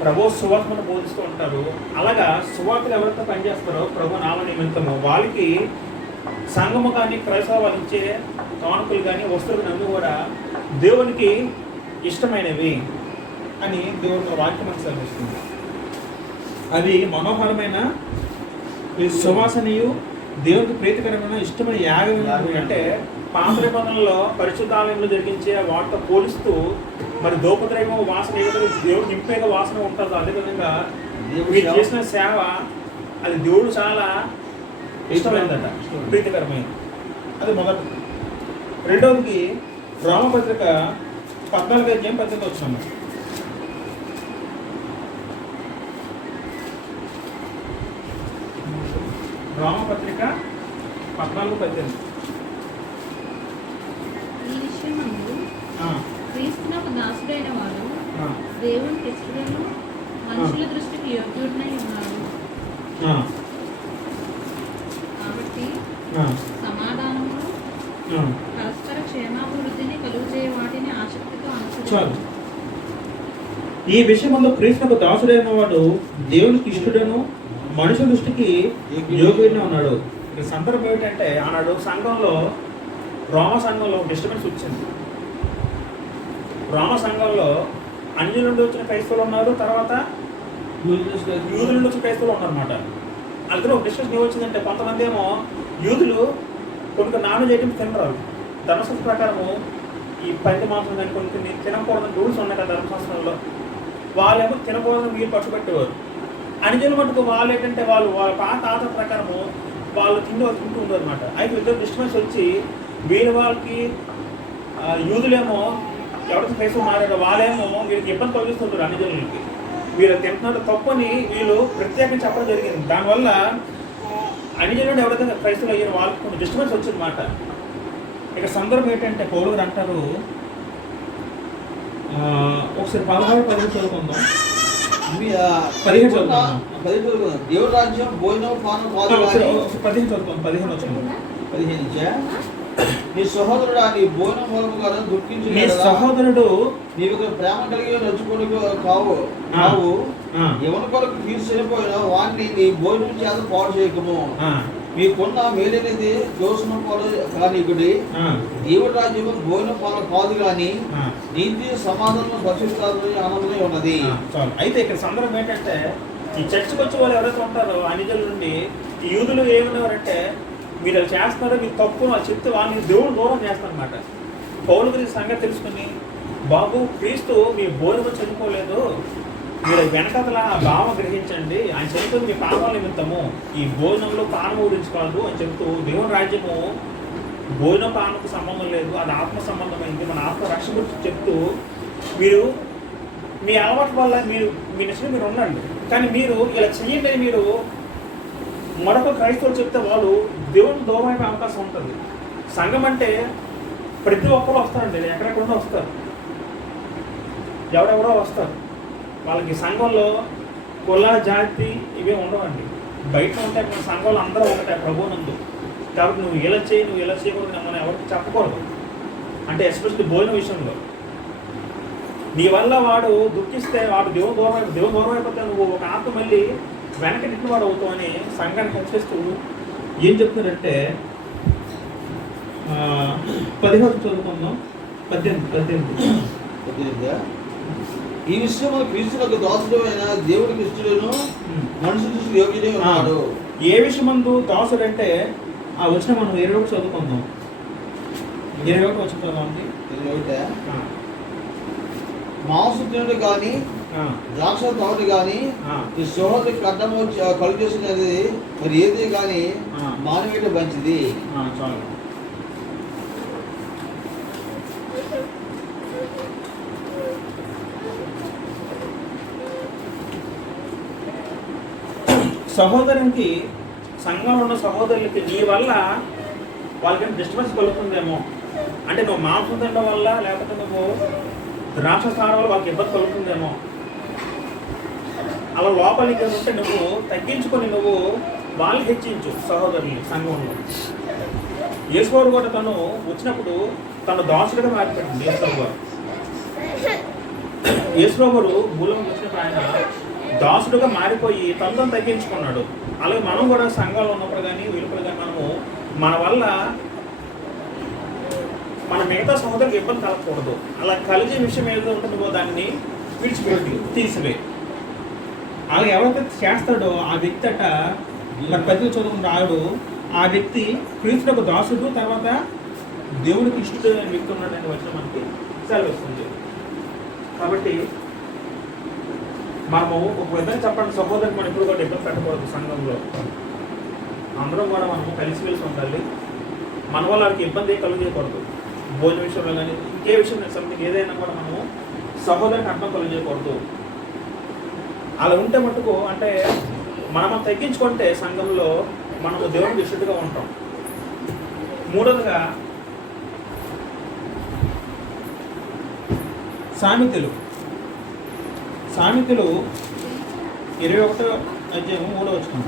ప్రభు సువార్తను బోధిస్తూ ఉంటారు. అలాగా సువార్తలు ఎవరైతే పనిచేస్తారో ప్రభు నామ నిమిత్తము వాళ్ళకి సంఘము కానీ క్రైస్తవ వాళ్ళు ఇచ్చే కానుకలు కానీ వస్తువులు అన్నీ కూడా దేవునికి ఇష్టమైనవి అని దేవుని వాక్యం సెలవిస్తుంది. అది మనోహరమైన సువాసనయు దేవునికి ప్రీతికరమైన ఇష్టమైన యాగం. అంటే పాత నిబంధనలో పరిశుద్ధాలయంలో జరిగించే వాటితో పోలిస్తూ మరి దోపద్రవ్యం వాసన ఏదైతే దేవుడు నింపేగా వాసన ఉంటుందో అదేవిధంగా మీరు చేసిన సేవ అది దేవుడు చాలా ఇష్టమైందట, ప్రీతికరమైంది. అది మొదటి. రెండవది రోమపత్రిక 14:18 వచ్చినాము. రోమపత్రిక 14:18. ఈ విషయమందు క్రీస్తునకు దాసుడైన వాడు దేవునికి ఇష్టడును మనుషుల దృష్టికి యోగ్యుడనై ఉన్నాడు. కాబట్టి సమాధానము పరస్పర క్షేమాభివృద్ధిని కలుగజేయ వాటిని ఆసక్తితో అనుసరించాలి. ఈ విషయంలో క్రీస్తునకు దాసుడైన వాడు దేవునికి ఇష్టడును మనుషుల దృష్టికి యోగ్యుడైన ఉన్నాడు. ఈ సందర్భం ఏమిటంటే ఆనాడు సంఘంలో రోమ సంఘంలో డిస్టర్బెన్స్ వచ్చింది. రోమ సంఘంలో అన్యుల నుండి వచ్చిన క్రైస్తవులు ఉన్నారు, తర్వాత యూదుల నుండి వచ్చిన క్రైస్తవులు ఉన్నారు అన్నమాట. అందులో ఒక డిస్కషన్ ఏమొచ్చిందంటే కొంతమంది ఏమో యూదులు కొన్ని నాన్ వెజ్ ఐటమ్స్ తినరారు. ధర్మశాస్త్రం ప్రకారము ఈ పంది మాంసం కానీ కొన్ని తినకూడదని రూల్స్ ఉన్నాయి కదా ధర్మశాస్త్రంలో. వాళ్ళేమో తినకూడదని మీరు పట్టుబెట్టేవారు. అన్యుల మటుకు వాళ్ళు ఏంటంటే వాళ్ళ పాత ఆచార ప్రకారము వాళ్ళు తింటూ ఉండరు అనమాట. అయితే ఇద్దరు డిస్టర్బెన్స్ వచ్చి వాళ్ళకి యూదులేమో ఎవరికి క్రైస్తవం మారారో వాళ్ళేమో వీళ్ళకి ఇబ్బంది కలిగిస్తుంటారు అన్ని జనులకి. వీళ్ళు తింటున్నారు తప్పని వీళ్ళు ప్రత్యేకంగా చెప్పడం జరిగింది. దానివల్ల అన్ని జనులు ఎవరైతే క్రైస్తవులు అయ్యారో వాళ్ళకి కొన్ని డిస్టర్బెన్స్ వచ్చిందన్నమాట. ఇక సందర్భం ఏంటంటే పౌలు గారు అంటారు, ఒకసారి 16-15 చదువుకుందాం. 15 చదువుకుందాం. దేవుడి రాజ్యం భోజనం పానం కాదు కానీ 15 చదువుకుందాం. 15 వచ్చింది. 15 నీ సహోదరుడు నీ భోజనం మూలముగా దుఃఖించు. నీ సహోదరుడు నీవు ప్రేమ కలిగి నడుచుకోడు కావు ఎవరి కొరకు తీసుకెళ్ళిపోయినా వాడిని నీ భోజనం చేత పాడు చేయకము. మీకున్న మేలైనది దోషం కానీకుడి. దేవుడి రాజ్యం భోజనం పాలన కాదు కానీ నీతి సమాధానం పరిశుద్ధాత్మ ఆనందమే ఉన్నది. అయితే ఇక్కడ సందర్భం ఏంటంటే ఈ చర్చకు వచ్చే వాళ్ళు ఎవరైతే ఉంటారో అనిజల నుండి ఈ యూదులు ఏమనేవారంటే మీరు అది చేస్తున్నారో మీరు తప్పు అని చెప్తే వాళ్ళని దేవుడు దూరం చేస్తారనమాట. పౌలు గురించి సంగతి తెలుసుకుని బాబు క్రీస్తు మీ భోజనం చనిపోలేదు, మీరు వెనకతల భావ గ్రహించండి, ఆయన చెబుతుంది మీ పాపాల నిమిత్తము ఈ భోజనంలో పానం గురించి కాదు అని చెప్తూ దేవుని రాజ్యము భోజన పానకు సంబంధం లేదు, అది ఆత్మ సంబంధమైంది, మన ఆత్మ రక్షణ గురించి చెప్తూ మీరు మీ అలవాటు వల్ల మీరు మీ నిశ్చయం మీరు ఉండండి, కానీ మీరు ఇలా చెయ్యండి మీరు మరొక క్రైస్తవులు చెప్తే వాళ్ళు దేవుని దూరమైన అవకాశం ఉంటుంది. సంఘం అంటే ప్రతి ఒక్కరు వస్తారండి, ఎక్కడెక్కడో వస్తారు, ఎవరెవరో వస్తారు. వాళ్ళకి సంఘంలో కుల జాతి ఇవే ఉండవండి. బయట ఉంటాయి, మన సంఘంలో అందరూ ఒకటే ప్రభువునందు. కాబట్టి నువ్వు ఇలా చేయకూడదు మనం ఎవరికి చెప్పకూడదు. అంటే ఎస్పెషల్లీ భోజన విషయంలో నీ వల్ల వాడు దుఃఖిస్తే వాడు దేవుని దూరం అయిపోతే నువ్వు ఒక ఆత్మ మళ్ళీ వెనక నిట్టిన వాడు అవుతావు అని సంఘాన్ని హెచ్చరిస్తూ ఏం చెప్తున్నారంటే 15 చదువుకుందాం. 18 ఈ విషయంలో క్రీస్తులకు దాసుడు అయిన దేవుడికి ఇష్టడును మనుషుల దృష్టికి యోగ్యుడై ఉన్నాడు. ఏ విషయమందు దాసుడు అంటే ఆ వచ్చిన మనం 21 చదువుకుందాం. 21 వచ్చిన చదవండి. మాంసం తినడు కానీ ద్రాక్ష తాగుడు కానీ ఈ సోహరికి అడ్డము కలుగు చేసినది మరి ఏది కానీ మానవుడి మంచిది. చాలు. సహోదరునికి సంఘంలో ఉన్న సహోదరులకి నీ వల్ల వాళ్ళకి డిస్టర్బెన్స్ కలుగుతుందేమో, అంటే నువ్వు మాంసం తినడం వల్ల లేకపోతే నువ్వు ద్రాక్ష స్థానం వల్ల వాళ్ళకి ఇబ్బంది కలుగుతుందేమో, అలా లోపలికి ఉంటే నువ్వు తగ్గించుకొని నువ్వు వాళ్ళు హెచ్చించు సహోదరుని సంఘంలో. యేసువారు కూడా తను వచ్చినప్పుడు తను దాసుడిగా మారిపోయింది. యేసువారు గారు భూలోకి వచ్చినప్పుడు ఆయన దాసుడుగా మారిపోయి తనతో తగ్గించుకున్నాడు. అలాగే మనం కూడా సంఘాలు ఉన్నప్పుడు కానీ వీలుపులు కానీ మనము మన వల్ల మన మిగతా సహోదరులకు ఇబ్బంది కలగకూడదు. అలా కలిగే విషయం ఏదో ఉంటుందో దాన్ని విడిచిపెట్టి తీసివే. అలా ఎవరైతే చేస్తాడో ఆ వ్యక్తి అట మన 10 చదువుకుని రాడు, ఆ వ్యక్తి క్రీస్తులకు దాసుడు, తర్వాత దేవుడికి ఇష్టమైన వ్యక్తి ఉన్నాడని వచ్చిన మనకి సెలవిస్తుంది. కాబట్టి మనము ఒక విధంగా చెప్పండి, సహోదరుని మనం ఇప్పుడు కూడా ఇబ్బంది పెట్టకూడదు సంఘంలో. అందరం కూడా మనం కలిసిమెలిసి ఉండాలి. మన వల్ల వారికి ఇబ్బంది కలుగు చేయకూడదు. భోజన విషయంలో కానీ ఇంకే విషయం సంథింగ్ ఏదైనా కూడా మనము సహోదరికి అర్థం కలుగు చేయకూడదు. అలా ఉంటే మటుకు అంటే మనం తగ్గించుకుంటే సంఘంలో మనము దేవునికి ఇష్టగా ఉంటాం. మూడవదిగా సామెతలు 21వ అధ్యాయం 3వ వచనం.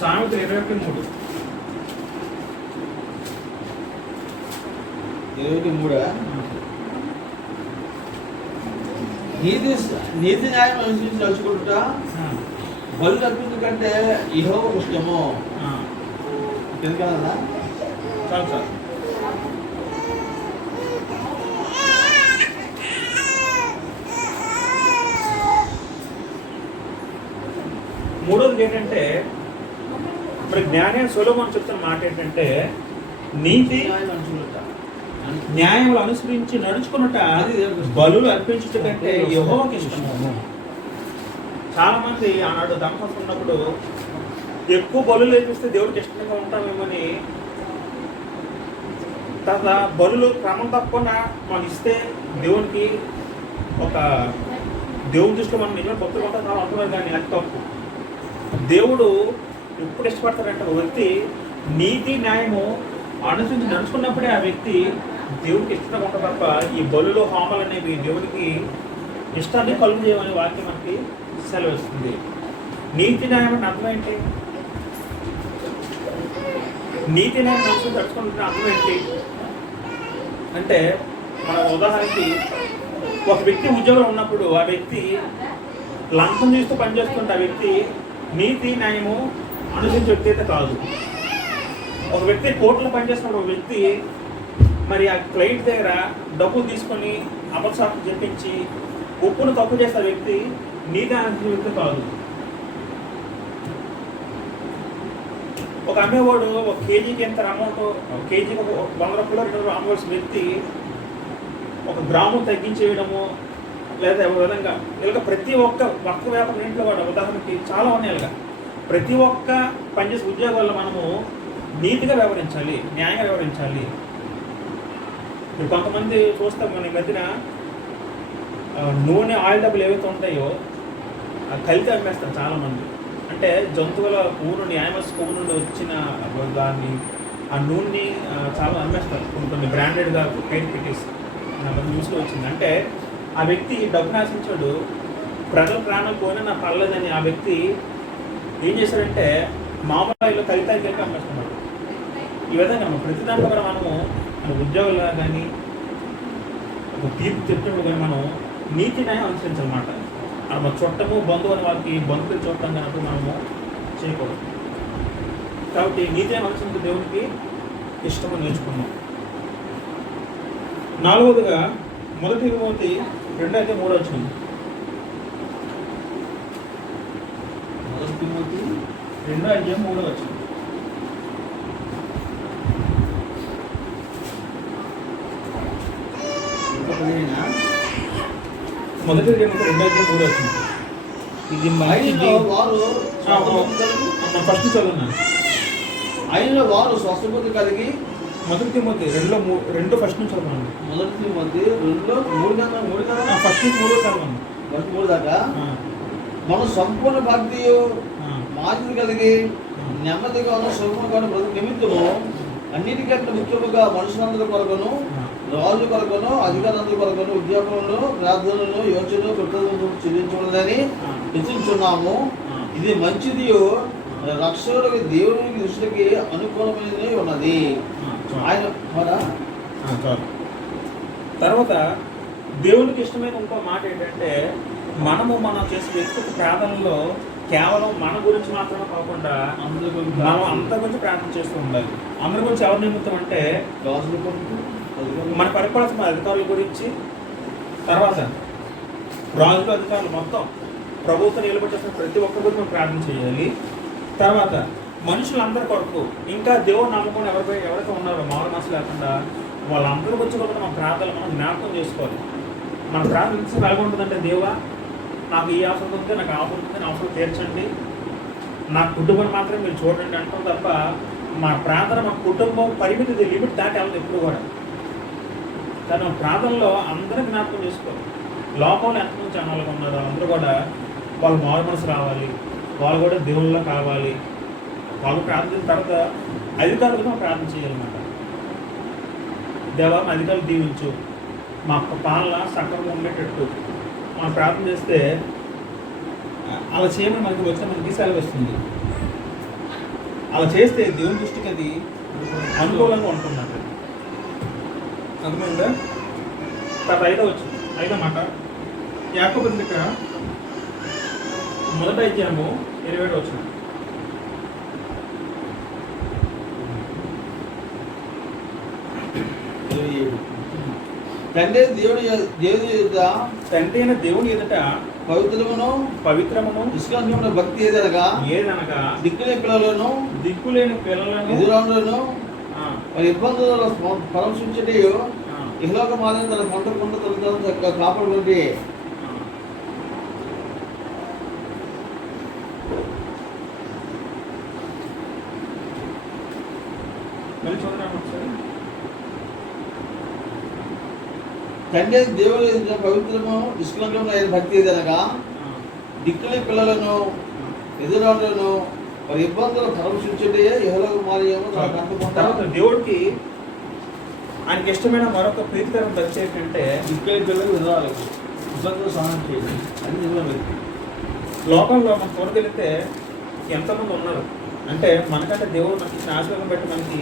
సామెతలు 21:3. 23. నీతి న్యాయం అనుసరించి నడుచుకుంటా బలు అర్పించు కంటే యెహోవాకు ఇష్టము. ఎందుకన్నా చాలు సార్. మూడోది ఏంటంటే మరి జ్ఞానే సొలొమోను చెప్తున్న మాట ఏంటంటే నీతి న్యాయం అనుసరించుట న్యాయములు అనుసరించి నడుచుకున్నట బలులు అర్పించుట కంటే యెహోవాకి ఇష్టము. చాలా మంది ఆనాడు దంపతులు ఉన్నప్పుడు ఎక్కువ బలులు అర్పిస్తే దేవుడికి ఇష్టంగా ఉంటామేమని తర్వాత బలులు క్రమం తప్పకుండా మనం ఇస్తే దేవునికి ఒక దేవుని దృష్టిలో మనం నిజంగా భక్తులు ఉంటాం చాలా అంటున్నారు, కానీ అది తప్పు. దేవుడు ఎప్పుడు ఇష్టపడతారంటే ఒక వ్యక్తి నీతి న్యాయము అనుసరించి నడుచుకున్నప్పుడే ఆ వ్యక్తి దేవుడికి ఇష్టంగా ఉంటారు తప్ప ఈ బలులు హోమాలు అనేవి దేవుడికి ఇష్టాన్ని కలుగు చేయమని వాక్యం మనకి సెలవిస్తుంది. నీతి న్యాయం అంటే అర్థం ఏంటి? నీతి న్యాయం అనుసరించి నడుచుకుంటున్న అర్థం ఏంటి అంటే మన ఉదాహరణకి ఒక వ్యక్తి ఉద్యోగంలో ఉన్నప్పుడు ఆ వ్యక్తి లంచం చేస్తూ పనిచేస్తుంటే ఆ వ్యక్తి నీతి న్యాయము అనుసరించే వ్యక్తి అయితే కాదు. ఒక వ్యక్తి కోర్టులో పనిచేస్తున్న ఒక వ్యక్తి మరి ఆ క్లయింట్ దగ్గర డబ్బులు తీసుకొని అపసాకు చెప్పించి ఉప్పును తప్పు చేస్తే వ్యక్తి నీతి అనుసరించే వ్యక్తి కాదు. ఒక అమ్మేవాడు ఒక కేజీకి ఎంత అమౌంట్, కేజీకి ఒక 100 రూపాయలు 200 రూపాయలు అమ్మవలసిన వ్యక్తి ఒక గ్రామం తగ్గించేయడము లేదా ఒక విధంగా ఇలాగ ప్రతి ఒక్క వర్త వ్యాపారం ఇంట్లో కూడా ఉదాహరణకి చాలా ఉన్నాయి. ఇలాగ ప్రతి ఒక్క పనిచేసే ఉద్యోగాల్లో మనము నీతిగా వ్యవహరించాలి, న్యాయంగా వ్యవహరించాలి. ఇప్పుడు కొంతమంది చూస్తాం మన ఈ మధ్యన నూనె ఆయిల్ డబ్బులు ఏవైతే ఉంటాయో కలిసి అమ్మేస్తారు చాలామంది. అంటే జంతువుల పువ్వు నుండి యానిమల్స్ పువ్వు నుండి వచ్చిన దాన్ని ఆ నూనెని చాలా అమ్మేస్తారు కొన్ని బ్రాండెడ్గా బయట పెట్టేసి నాకు న్యూస్లో వచ్చింది. అంటే ఆ వ్యక్తి డబ్బును ఆశించాడు, ప్రజల ప్రాణం పోయినా నా పర్లేదని ఆ వ్యక్తి ఏం చేశాడంటే మామూలు ఆయిల్లో కలితానికి వెళ్ళి అమ్మేస్తున్నాడు. ఈ విధంగా ప్రతి దాంట్లో కూడా మనము మన ఉద్యోగాలు కానీ ఒక తీర్పు చెప్పినప్పుడు కానీ మనం నీతి న్యాయం అనుసరించాలన్నమాట. మన చుట్టము బంధువు అని వాళ్ళకి బంధువులు చూడటం కనుక మనము చేయకూడదు. కాబట్టి నీతి న్యాయం అనుసరించి దేవునికి ఇష్టమని నేర్చుకున్నాం. నాలుగవదిగా 1 తిమోతి 2:3 వచ్చింది. 1 తిమోతి 2:3 వచ్చింది. మొదటి 2:3 వచ్చింది. ఇది ఆయనలో వారు ఫస్ట్ చదువున్నాను. ఆయనలో వారు స్వస్థబుద్ధి కలిగి 1 తిమోతి 2 ఫస్ట్ నుంచి చదువున్నాను. 1 తిమోతి 2:3 కదా ఫస్ట్ నుంచి 3 చదవను. 3 దాకా మనం సంపూర్ణ భక్తియు మాదిరి కలిగి నెమ్మదిగా సుఖముగా బ్రతుకు నిమిత్తము అన్నిటికంటే ముఖ్యముగా మనుషులందరి కొరకును రాజు కొరకును అధికారులందరి కొరకును ఉద్యోగంలో ప్రార్థనలు యోచనలు కృతజ్ఞతలు చెల్లించవలనని హెచ్చించున్నాము. ఇది మంచిది, రక్షకుడికి దేవునికి దృష్టికి అనుకూలమైనది ఉన్నది. ఆయన తర్వాత దేవునికి ఇష్టమైన ఇంకో మాట ఏంటంటే మనం చేసే వ్యక్తిగత ప్రార్థనలో కేవలం మన గురించి మాత్రమే కాకుండా మనం అందరి గురించి ప్రార్థన చేస్తూ ఉండాలి. అందరి గురించి ఎవరి నిమిత్తం అంటే మన పరిపాలన అధికారుల గురించి, తర్వాత రాజుల అధికారులు మొత్తం ప్రభుత్వం నిలబెట్టేసిన ప్రతి ఒక్కరి గురించి మనం ప్రార్థన చేయాలి. తర్వాత మనుషులందరి కొరకు ఇంకా దేవుడు నమ్మకం ఎవరైతే ఉన్నారో మామూలు మనసు లేకుండా వాళ్ళందరి గురించి కూడా మనం ప్రార్థనలు మనం జ్ఞాపకం చేసుకోవాలి. మన ప్రార్థన ఎలా ఉంటుందంటే, దేవా నాకు ఈ అవసరం ఉంది, నాకు అవసరం ఉంది, నా అవసరం తీర్చండి, నా కుటుంబాన్ని మాత్రమే మీరు చూడండి అంటాం తప్ప మా ప్రార్థన మా కుటుంబం పరిమితి లిమిట్ దాటి వెళ్ళదు ఎప్పుడు కూడా. కానీ మా ప్రార్థనలో అందరూ జ్ఞాపకం చేసుకోవాలి. లోకంలో ఎంతమంది జనాలుగా ఉన్నారో అందరూ కూడా వాళ్ళు మారు మనసు రావాలి, వాళ్ళు కూడా దేవుళ్ళలో కావాలి. వాళ్ళు ప్రార్థన తర్వాత అధికారులుగా ప్రార్థన చేయాలన్నమాట. దేవా మా అధికారులు దీవించు, మా పాలన సక్రమంగా ఉండేటట్టు మనం ప్రార్థన చేస్తే అలా చేయమని మనకి వచ్చిన మనకి సెలవు వస్తుంది. అలా చేస్తే దేవుని దృష్టికి అది అనుకూలంగా ఉంటున్నట్టు. అర్థమైందా? తర్వాత ఐదో మాట యాకోబు పత్రిక 1వ అధ్యాయము 27వ వచనం. తండ్రి దేవుని ఎదుట తండ్రి అయిన దేవుని ఎదుట పవిత్రమును నిష్కల్మషమైన భక్తి ఏదనగా దిక్కులేని పిల్లలను ఎదురాలను మరి ఇబ్బందుల పరామర్శించటే ఇహలోక మాదిరి తన పంట తన కాపాడుకుంటే తండ్రి దేవుని పవిత్రము నిష్కలంకమైన భక్తి ఏదనగా దిక్కులేని పిల్లలను ఎదురాలను మరి ఇబ్బందులు పరామర్శించటే ఇహలోక మాదిరి తర్వాత దేవుడికి ఆయనకి ఇష్టమైన మరొక ప్రీతికరం భక్తి ఏంటంటే దిక్కులేని పిల్లలు ఎదురాలకు ఇబ్బందులు సహాయం చేయాలి. అది నిజమే. లోకంలో మనం చూడగలిగితే ఎంతమంది ఉన్నారు అంటే, మనకంటే దేవుడు మనకి ఆశీర్వాదం బట్టి మనకి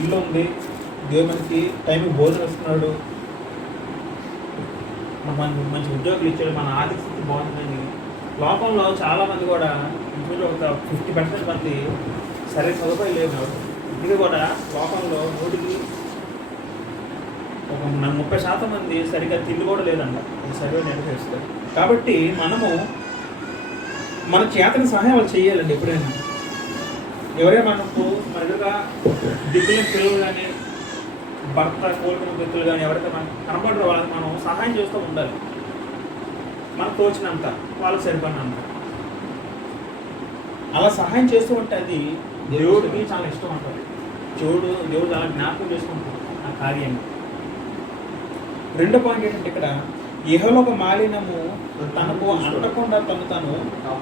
ఇల్లు ఉంది, దేవుడు మనకి టైంకి భోజనం ఇస్తున్నాడు, మనకి మంచి ఉద్యోగులు ఇచ్చాడు, మన ఆర్థిక స్థితి బాగుందని. లోకంలో చాలామంది కూడా ఇంచుమించు ఒక 50% మంది సరైన సదుపాయం లేవు. ఇది కూడా లోకంలో 100కి ఒక 30% మంది సరిగ్గా తిండి కూడా లేదంట ఈ సర్వే నిర్వహిస్తారు. కాబట్టి మనము మన చేతని సహాయాలు చేయాలండి. ఎప్పుడైనా ఎవరైనా మనకు మన ఎదురుగా దిక్కులేని పిల్లలు కానీ భర్త కోలుకున్న వ్యక్తులు కానీ ఎవరైతే మనకు కనపడరో వాళ్ళకి మనం సహాయం చేస్తూ ఉండాలి. మనకు తోచినంత, వాళ్ళకి సరిపడినంత అలా సహాయం చేస్తూ ఉంటే అది దేవుడికి చాలా ఇష్టం ఉంటుంది. దేవుడు చాలా జ్ఞాపకం చేసుకుంటాడు ఆ కార్యాన్ని. రెండో పాయింట్ ఏంటంటే, ఇక్కడ ఇహలోక మాలిన్యము తనకు అంటకుండా తను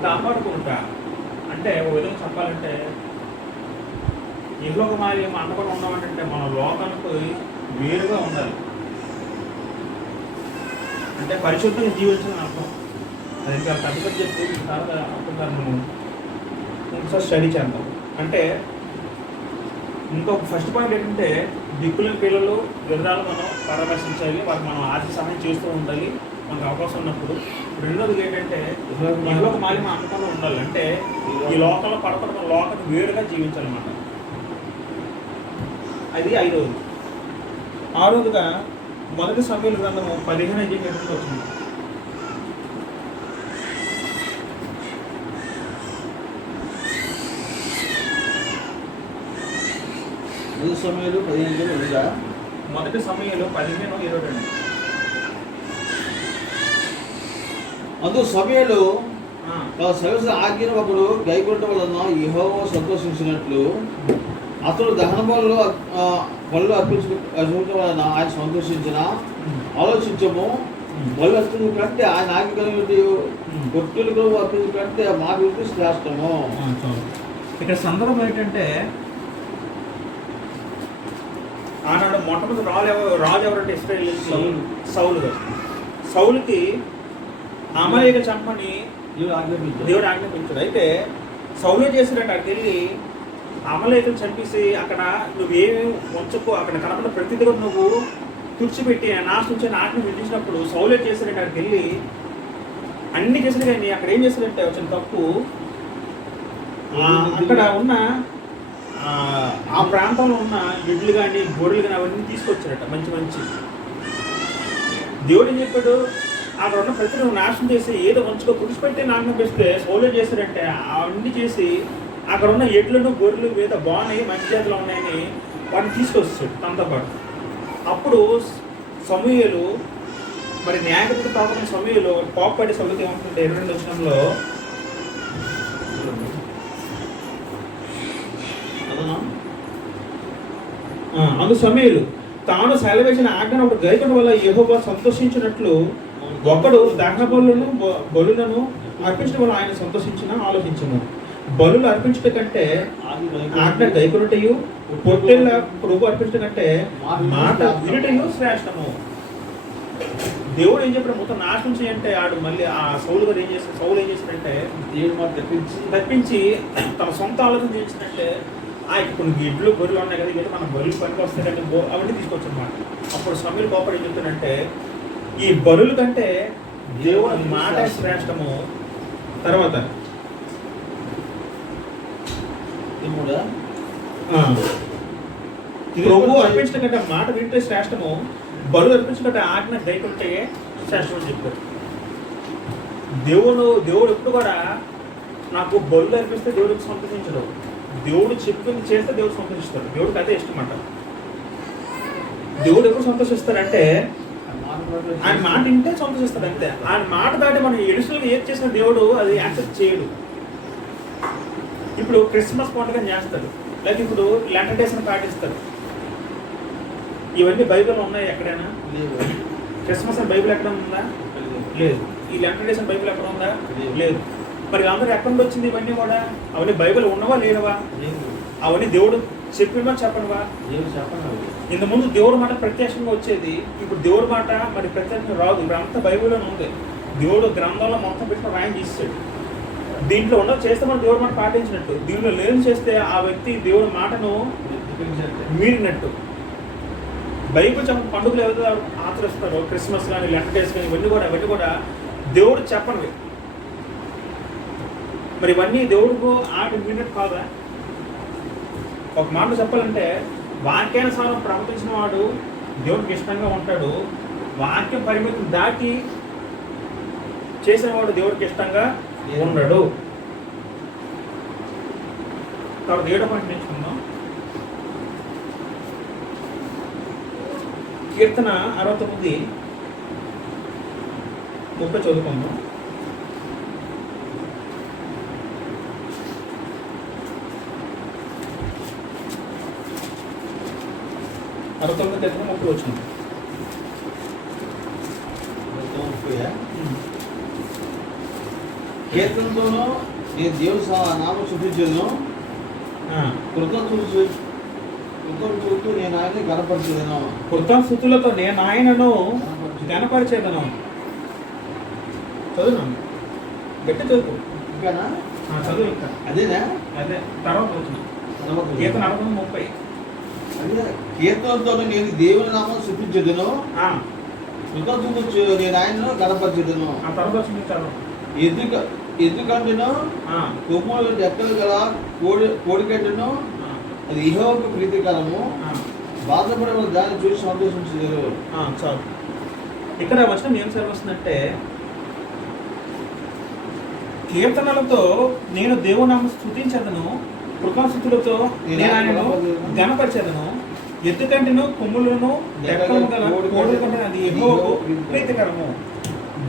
కాపాడుకుంటా. అంటే ఒక విధంగా చెప్పాలంటే, ఇహలోక మాలిన్యం అంటకుండా ఉండమంటే మన లోకానికి వేరుగా ఉండాలి. అంటే పరిశుద్ధంగా జీవించాలని అర్థం. అది ఇంకా పెద్ద చెప్పి తర్వాత మనం ఇంకోసారి స్టడీ చేద్దాం. అంటే ఇంకొక ఫస్ట్ పాయింట్ ఏంటంటే, దిక్కులేని పిల్లలు వివరాలు మనం పరామర్శించాలి, వారికి మనం ఆర్థిక సహాయం చేస్తూ ఉండాలి మనకు అవకాశం ఉన్నప్పుడు. రెండోది ఏంటంటే, ఇహలోక మాలిన్యం అంటకుండా ఉండాలి. అంటే ఈ లోకంలో పడపడుతున్న లోకానికి వేరుగా జీవించాలన్నమాట. అది 5వది. 6వదిగా 1 సమూయేలు గ్రంథము 15:8 వచ్చింది. సమయంలో 15 1 సమూయేలు 15:22. అందు సమయంలో సర్వస్వ ఆజ్ఞను ఒకడు గైకొట్టడం వలన యెహోవా సంతోషించినట్లు అతడు దహన బలులు అర్పించడం వలన ఆయన సంతోషించిన ఆలోచించము. బలు అర్పించడం కంటే ఆయన ఆజ్ఞ కలిగి కొట్టులకు అర్పించడం కంటే మా గురించి శ్రేష్టము. ఇక్కడ సందర్భం ఏంటంటే, ఆనాడు మొట్టమొదటి రాజు ఎవరంటే ఇశ్రాయేలు సౌలు గారు. సౌలుకి అమలేక చంపని దేవుడు ఆజ్ఞాపించాడు. అయితే సౌలు చేసినట్టు అక్కడికి వెళ్ళి అమలేకను చంపేసి అక్కడ నువ్వేమి ఉంచకు, అక్కడ కనపడిన ప్రతిదీ కూడా నువ్వు తుడిచిపెట్టి నాశనం చేయని ఆజ్ఞ విధించినప్పుడు సౌలు చేసినట్టు అక్కడికి వెళ్ళి అన్ని చేసిన కానీ అక్కడ ఏం చేసినట్టే వచ్చిన తప్పు, అక్కడ ఉన్న ఆ ప్రాంతంలో ఉన్న ఎడ్లు కానీ గొర్రెలు కానీ అవన్నీ తీసుకొచ్చారట మంచి. దేవుడు ఏం చెప్పాడు, అక్కడ ఉన్న ప్రతి నువ్వు నాశనం చేసి ఏదో మంచిగా తుడిచిపెట్టి నాశనం చేస్తే సౌలు చేశారంటే అవన్నీ చేసి అక్కడ ఉన్న ఎడ్లను గొర్రెలు మీద బాగున్నాయి, మంచి జాతిలో ఉన్నాయని వాటిని తీసుకొచ్చాడు తనతో పాటు. అప్పుడు సమూయేలు మరి న్యాయపతి పాపం సమయంలో కోపపడి సౌలతో ఏమంటుంటే 22 వచనంలో అదనా అందు సమయంలో తాను సెలవేసిన ఆజ్ఞను ఒకటి గైకొనడం వల్ల యెహోవా సంతోషించినట్లు ఒకడు దహన బలులను అర్పించడం వల్ల ఆయన సంతోషించిన ఆలోచించను. బలులు అర్పించడం కంటే ఆజ్ఞ గైకొనుటయు పొట్టేళ్ళ ప్రభు అర్పించడం కంటే మాట వినుటయు శ్రేష్టము. దేవుడు ఏం చెప్పాడు, మొత్తం నాశనం చేయంటే ఆడు మళ్ళీ ఆ సౌలు గారు ఏం చేస్తాడు, సౌలు ఏం చేస్తాడంటే దేవుడు మాట తప్పించి తన సొంత ఆలోచన చేసినట్టే కొన్ని గిడ్లు గొర్రెలు ఉన్నాయి కదా, ఇవి మన బరువులు పనికి వస్తాయంటే అవన్నీ తీసుకొచ్చు అనమాట. అప్పుడు సమీర్ కోపడి ఏం చెప్తాడంటే ఈ బరువుల కంటే దేవుని మాట శ్రేష్టము. తర్వాత ప్రభు అర్పించడం కంటే మాట వింటే శ్రేష్టము, బరువు అర్పించడం కంటే ఆజ్ఞ గైకొంటే శ్రేష్టం అని చెప్పారు. దేవుడు ఎప్పుడు కూడా నాకు బరువులు అర్పిస్తే దేవుడికి సంతోషించడు, దేవుడు చెప్పింది చేస్తే దేవుడు సంతోషిస్తాడు. దేవుడికి అదే ఇష్టం అంట. దేవుడు ఎప్పుడు సంతోషిస్తాడంటే ఆయన మాట వింటే సంతోషిస్తాడు అంతే. ఆయన మాట దాటి మనం ఎడిషనల్గా ఏది చేసిన దేవుడు అది యాక్సెప్ట్ చేయడు. ఇప్పుడు క్రిస్మస్ పండుగ చేస్తాడు, లేకపోతే ఇప్పుడు లెంటర్ డేస్ని పాటిస్తాడు. ఇవన్నీ బైబిల్లో ఉన్నాయి ఎక్కడైనా? క్రిస్మస్ అని బైబిల్ ఎక్కడ ఉందా? లేదు. ఈ లెంటర్ డేస్ అని బైబిల్ ఎక్కడ ఉందా? లేదు. మరి అందరూ ఎక్కడి నుండి వచ్చింది ఇవన్నీ కూడా? అవన్నీ బైబిల్ ఉన్నవా లేవా? అవన్నీ దేవుడు చెప్పినవా చెప్పనువా? దేవుడు చెప్పను. ఇంతకుముందు దేవుడు మాట ప్రత్యక్షంగా వచ్చేది, ఇప్పుడు దేవుడు మాట మరి ప్రత్యక్షంగా రాదు. ఇప్పుడు అంతా బైబిల్లోనే ఉంది. దేవుడు గ్రంథంలో మొత్తం పెట్టుకుని రాయం చేసాడు. దీంట్లో ఉన్న చేస్తే మనం దేవుడు మాట పాటించినట్టు, దీంట్లో లేని చేస్తే ఆ వ్యక్తి దేవుడి మాటను మీరినట్టు. బైబిల్ చెప్పిన పండుగలు ఎవరైతే ఆచరిస్తారో, క్రిస్మస్ కానీ లెంటర్ డేస్ కానీ ఇవన్నీ కూడా దేవుడు చెప్పనివి. మరి ఇవన్నీ దేవుడికి ఆట మీరినట్టు కాదా? ఒక మాట చెప్పాలంటే వాక్యానుసారం ప్రవర్తించిన వాడు దేవుడికి ఇష్టంగా ఉంటాడు. వాక్యం పరిమితిని దాటి చేసినవాడు దేవుడికి ఇష్టంగా ఉండడు. తర్వాత 7వ పాయింట్ నేర్చుకుందాం. కీర్తన 69:30 చదువుకుందాం. వచ్చింది. కీర్తనతోనూ నేను దేవుని నామం చూపించను, కృతజ్ఞతలతో నేను ఆయన్ని గణపరిచేదను. కృతజ్ఞతలతో నేను ఆయనను గణపరిచేదను. చదువు గట్టి చదువు. ఇంకానా? చదువు ఇంకా అదేనా? అదే తర్వాత వచ్చిన కీర్తన 30. అదే కీర్తనతో నేను దేవుని నామం చూపించదును, కృతజ్ఞతతో నేను ఆయనను గణపరిచేదను. ఆ తర్వాత వచ్చింది చదువు. ఎందుకంటేనో కొమ్ములు రెక్కలు గల కోడికట్టును అది యెహోవాకు ప్రీతికరము, బాధపడే వాళ్ళు దాన్ని చూసి సంతోషించరు. చాలు. ఇక్కడ వచనం ఏం వస్తుందంటే కీర్తనలతో నేను దేవునామం స్తుతించదను, కృపాస్తుతులతో నేను ఆయనను ఘనపరిచెదను. ఎద్దుకంటేను కొమ్ములను రెక్కలు గల కోడి కంటే అది యెహోవాకు ప్రీతికరము.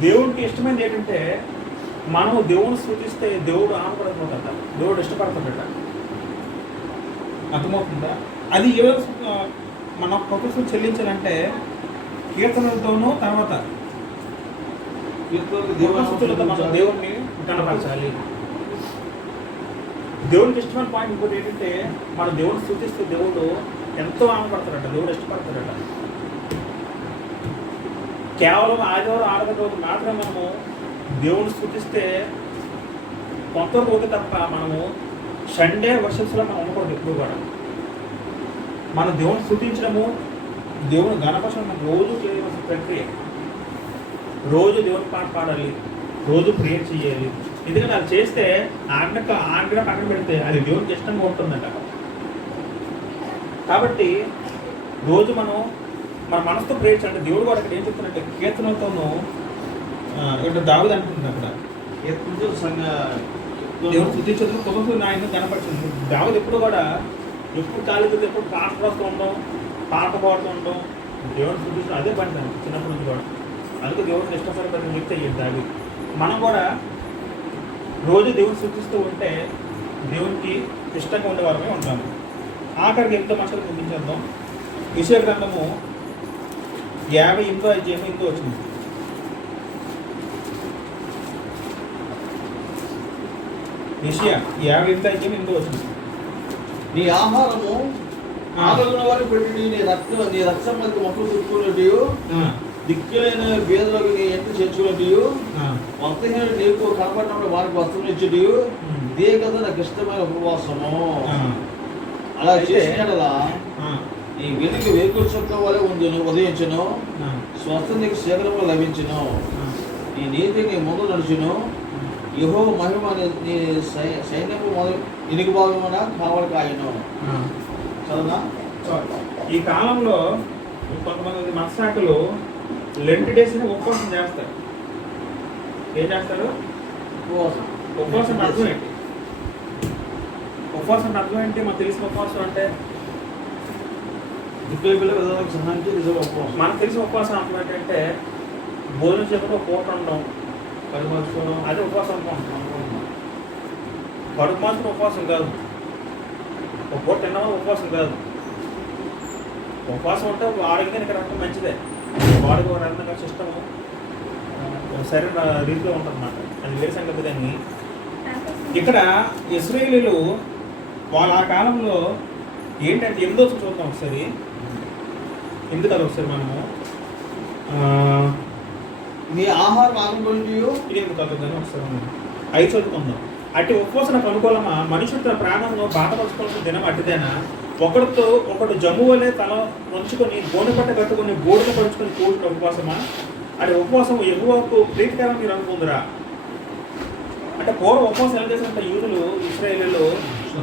దేవుడికి ఇష్టమైనది ఏంటంటే మనము దేవుని స్తుతిస్తే దేవుడు ఆనందపడుతుందట, దేవుడు ఇష్టపడుతుందట. అర్థమవుతుందా? అది ఏ మన కృతజ్ఞతలు చెల్లించాలంటే కీర్తనలతోనూ తర్వాత దేవునితో మనం దేవుడిని కనపరచాలి. దేవుడికి ఇష్టమైన పాయింట్ ఇంకోటి ఏంటంటే మన దేవుడిని స్తుతిస్తే దేవుడు ఎంతో ఆనందపడతాడట, దేవుడు ఇష్టపడతాడట. కేవలం ఆదివారం ఆరాధన రోజు మాత్రమే మనము దేవుని స్తుతిస్తే కొంతవరకు తప్ప మనము సండే వర్షన్స్లో మనం ఉండకూడదు. ఎప్పుడు కూడా మన దేవుని స్తుతించడము, దేవుని గణపరచడం రోజు చేయవలసిన ప్రక్రియ. రోజు దేవుని పాట పాడాలి, రోజు ప్రేయర్ చేయాలి. ఎందుకంటే అది చేస్తే ఆజ్ఞ పక్కన పెడితే అది దేవునికి ఇష్టంగా ఉంటుందట. కాబట్టి రోజు మనం మన మనసుతో ప్రేయర్ చేయాలి. దేవుడు కూడా అక్కడ ఏం చెప్తున్నట్టే కీర్తనలతోనూ ఇక్కడ దావీదు అంటుంది అక్కడ దేవుడు స్తుతించదు, కుటుంబం ఆయన కనపడుతుంది. దావీదు ఎప్పుడు కూడా ఎప్పుడు కాలేజీ ఎప్పుడు పాట రాస్తూ ఉండడం, పాట పాడుతూ ఉండడం, దేవుని స్తుతించడం అదే పని చిన్నప్పటి నుంచి కూడా. అందుకే దేవుడిని ఇష్టపడే ప్రతి వ్యక్తి అయ్యింది అది. మనం కూడా రోజు దేవుడిని సూచిస్తూ ఉంటే దేవునికి ఇష్టంగా ఉండే వారమే ఉంటాము. ఆఖరికి ఎంతో మాటలు ముగించేద్దాం. యెషయా గ్రంథము 58వ అధ్యాయం వచ్చింది. యెషయా 58వ అధ్యాయం వచ్చింది. నీ ఆహారము ఆకలిన వారికి పెట్టి నీ రక్తం మీద మొక్కలు చుట్టుకున్నట్టు దిక్కులైన బీదలకు నీ ఎంత చేర్చుకున్నట్టు భక్తహీనుడు నీకు కనపడినప్పుడు వారికి వస్త్రం ఇచ్చేటి ఇదే కదా నాకు ఇష్టమైన ఉపవాసము. అలా చేసినలా నీ వెనుక వేకుల చుక్క వలె ఉండును, ఉదయించును, స్వస్థ నీకు శీఘ్రము లభించును, నీ నీతి నీ ముందు నడుచును, యెహోవా మహిమ నీ సైన్యము ఇనుగు భాగమున కావలి కాయను. చదువునా? ఈ కాలంలో కొంతమంది మత్స్యాకులు లెంట్ డేస్ని ఉపవాసం చేస్తారు. ఏం చేస్తారు? ఉపవాసం అర్థం ఏంటి? ఉపవాసం అర్థం ఏంటి? మాకు తెలిసిన ఉపవాసం అంటే మనకు తెలిసిన ఉపవాసం అర్థం ఏంటంటే భోజనం చేయకుండా ఒక పూట ఉండడం, కడుపు మార్చుకోవడం, అదే ఉపవాసం అనుకుంటున్నాం. కడుపు మార్చుకున్న ఉపవాసం కాదు, ఒక పూట తిన్నామో ఉపవాసం కాదు. ఉపవాసం ఉంటే ఆరోగ్యానికి రక్తం మంచిదే, బాడీకి ఒక రకంగా సిస్టము సరైన రీతిలో ఉంటుంది అన్నమాట. అది వేరే సంగతి. కానీ ఇక్కడ ఇశ్రాయేలీయులు వాళ్ళ ఆ కాలంలో ఏంటంటే 8వ వచనం చూద్దాం ఒకసారి. ఎందుకు అది ఒకసారి మనము నీ ఆహారం ఆగండి ఇది ఎందుకు అవుతుందని ఒకసారి మనం 5 చదువుకుందాం. అట్టి ఉపవాసనకు అనుకూలమా మనుషుడు తన ప్రాణంలో బాధపరచుకోవాల్సిన దినం అట్టిదేనా? ఒకరితో ఒకడు జమ్ము వలె తల వంచుకొని గోనెపట్ట కట్టుకుని బోడిన పరుచుకొని కూడిన ఉపవాసమా? అది ఉపవాసం ఎగువకు ప్రీతికరం మీరు అనుకుందరా? అంటే పూర్వ ఉపవాసం ఎలా చేసినంత యూదులు ఇశ్రాయేలీయులు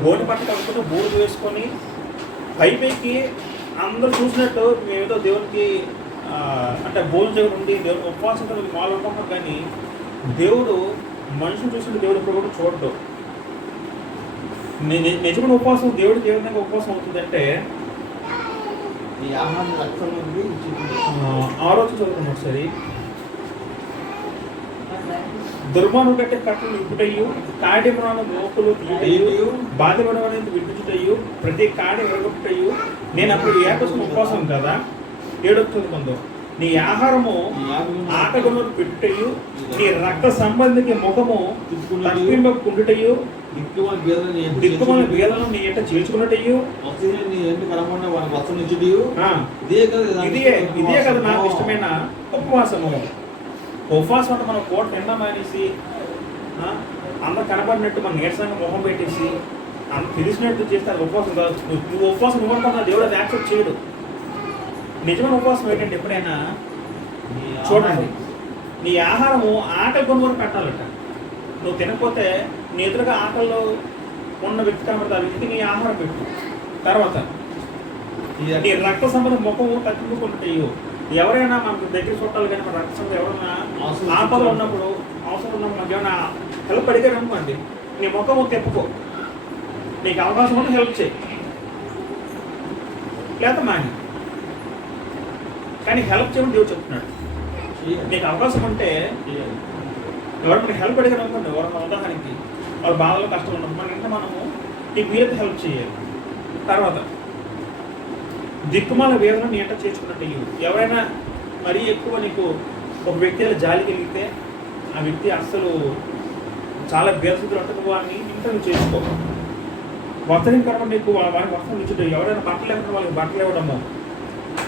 గోనెపట్ట కట్టుకుని బోర్డు వేసుకొని పైకి అందరూ చూసినట్టు మేమేదో దేవునికి అంటే భోజనం దేవుడు ఉండి దేవుడు ఉపవాసం మాలు అనుకుంటాం. కానీ దేవుడు మనుషులు చూసిన దేవుడు ఇప్పుడు కూడా చూడడు. నిజమైన ఉపవాసం దేవుడికి ఏ విధంగా ఉపవాసం అవుతుందంటే ఆలోచన చదువుకున్నాం ఒకసారి. దుర్మార్గుడు కట్టే కట్టలు ఇప్పుటయ్యు, కాడి మృణాలు మోకులు తీయటయ్యు, బాధపడవనేది విడిచుటయ్యు, ప్రతి కాడి విరగొట్టయ్యు, నేను అప్పుడు ఏకసం ఉపవాసం కదా. 7వ చదువుకుందాం. నీ ఆహారము ఆకలిలో పెట్టుటయు, నీ రక్త సంబంధికి ముఖము తప్పింలో కుండుటయు, దిక్కుమల బీదలను నీ ఎంట చేర్చుకున్నట్టయ్యు, ఇదే కదా నాకు ఇష్టమైన ఉపవాసము. ఉపవాసం అంటే మనం పూట తిందాం అనేసి అందరు కనబడినట్టు మనం నీరసంగా ముఖం పెట్టేసి అంత తెలిసినట్టు చేస్తే అది ఉపవాసం కాదు. నువ్వు ఉపవాసం ఇవ్వకుండా దేవుడు అది యాక్సెప్ట్ చేయడు. నిజమైన ఉపవాసం ఏంటంటే ఎప్పుడైనా చూడండి, నీ ఆహారము ఆకలి కొనుగోలు పెట్టాలట. నువ్వు తినకపోతే నీ ఎదురుగా ఆకలిలో ఉన్న వ్యక్తి కనబడితే ఆ వ్యక్తికి నీ ఆహారం పెట్టు. తర్వాత నీ రక్త సంబంధం ముఖము తగ్గించుకుంటాయో, ఎవరైనా మనకు దగ్గర చుట్టాలు కానీ మన రక్త సంబంధం ఎవరైనా ఆపదలో ఉన్నప్పుడు అవసరం ఉన్నప్పుడు మనకి ఏమైనా హెల్ప్ అడిగారు అనుకోండి, నీ ముఖము తెప్పుకో. నీకు అవకాశం ఉంటే హెల్ప్ చేయి, లేదా మాని. కానీ హెల్ప్ చేయమని దేవుడు చెప్తున్నాడు. నీకు అవకాశం ఉంటే ఎవరైనా హెల్ప్ అడిగారు అనుకోండి, ఎవరైనా ఉదాహరణకి వాళ్ళ బాధలో కష్టం ఉన్నప్పుడు మన ఇంట్లో మనము నీకు వీలైతే హెల్ప్ చేయాలి. తర్వాత దిక్కుమాల వేదన నీ ఎంట చేర్చుకున్నట్టు ఎవరైనా మరీ ఎక్కువ నీకు ఒక వ్యక్తి జాలి కలిగితే ఆ వ్యక్తి అస్సలు చాలా బేరస్థితులు ఉంటుంది, వారిని ఇంట్లో నువ్వు చేసుకో. వస్త్రం కనుక నీకు వారికి వస్త్రం ఇచ్చుట, ఎవరైనా బట్టలు లేకుండా వాళ్ళకి బట్టలు ఇవ్వడము,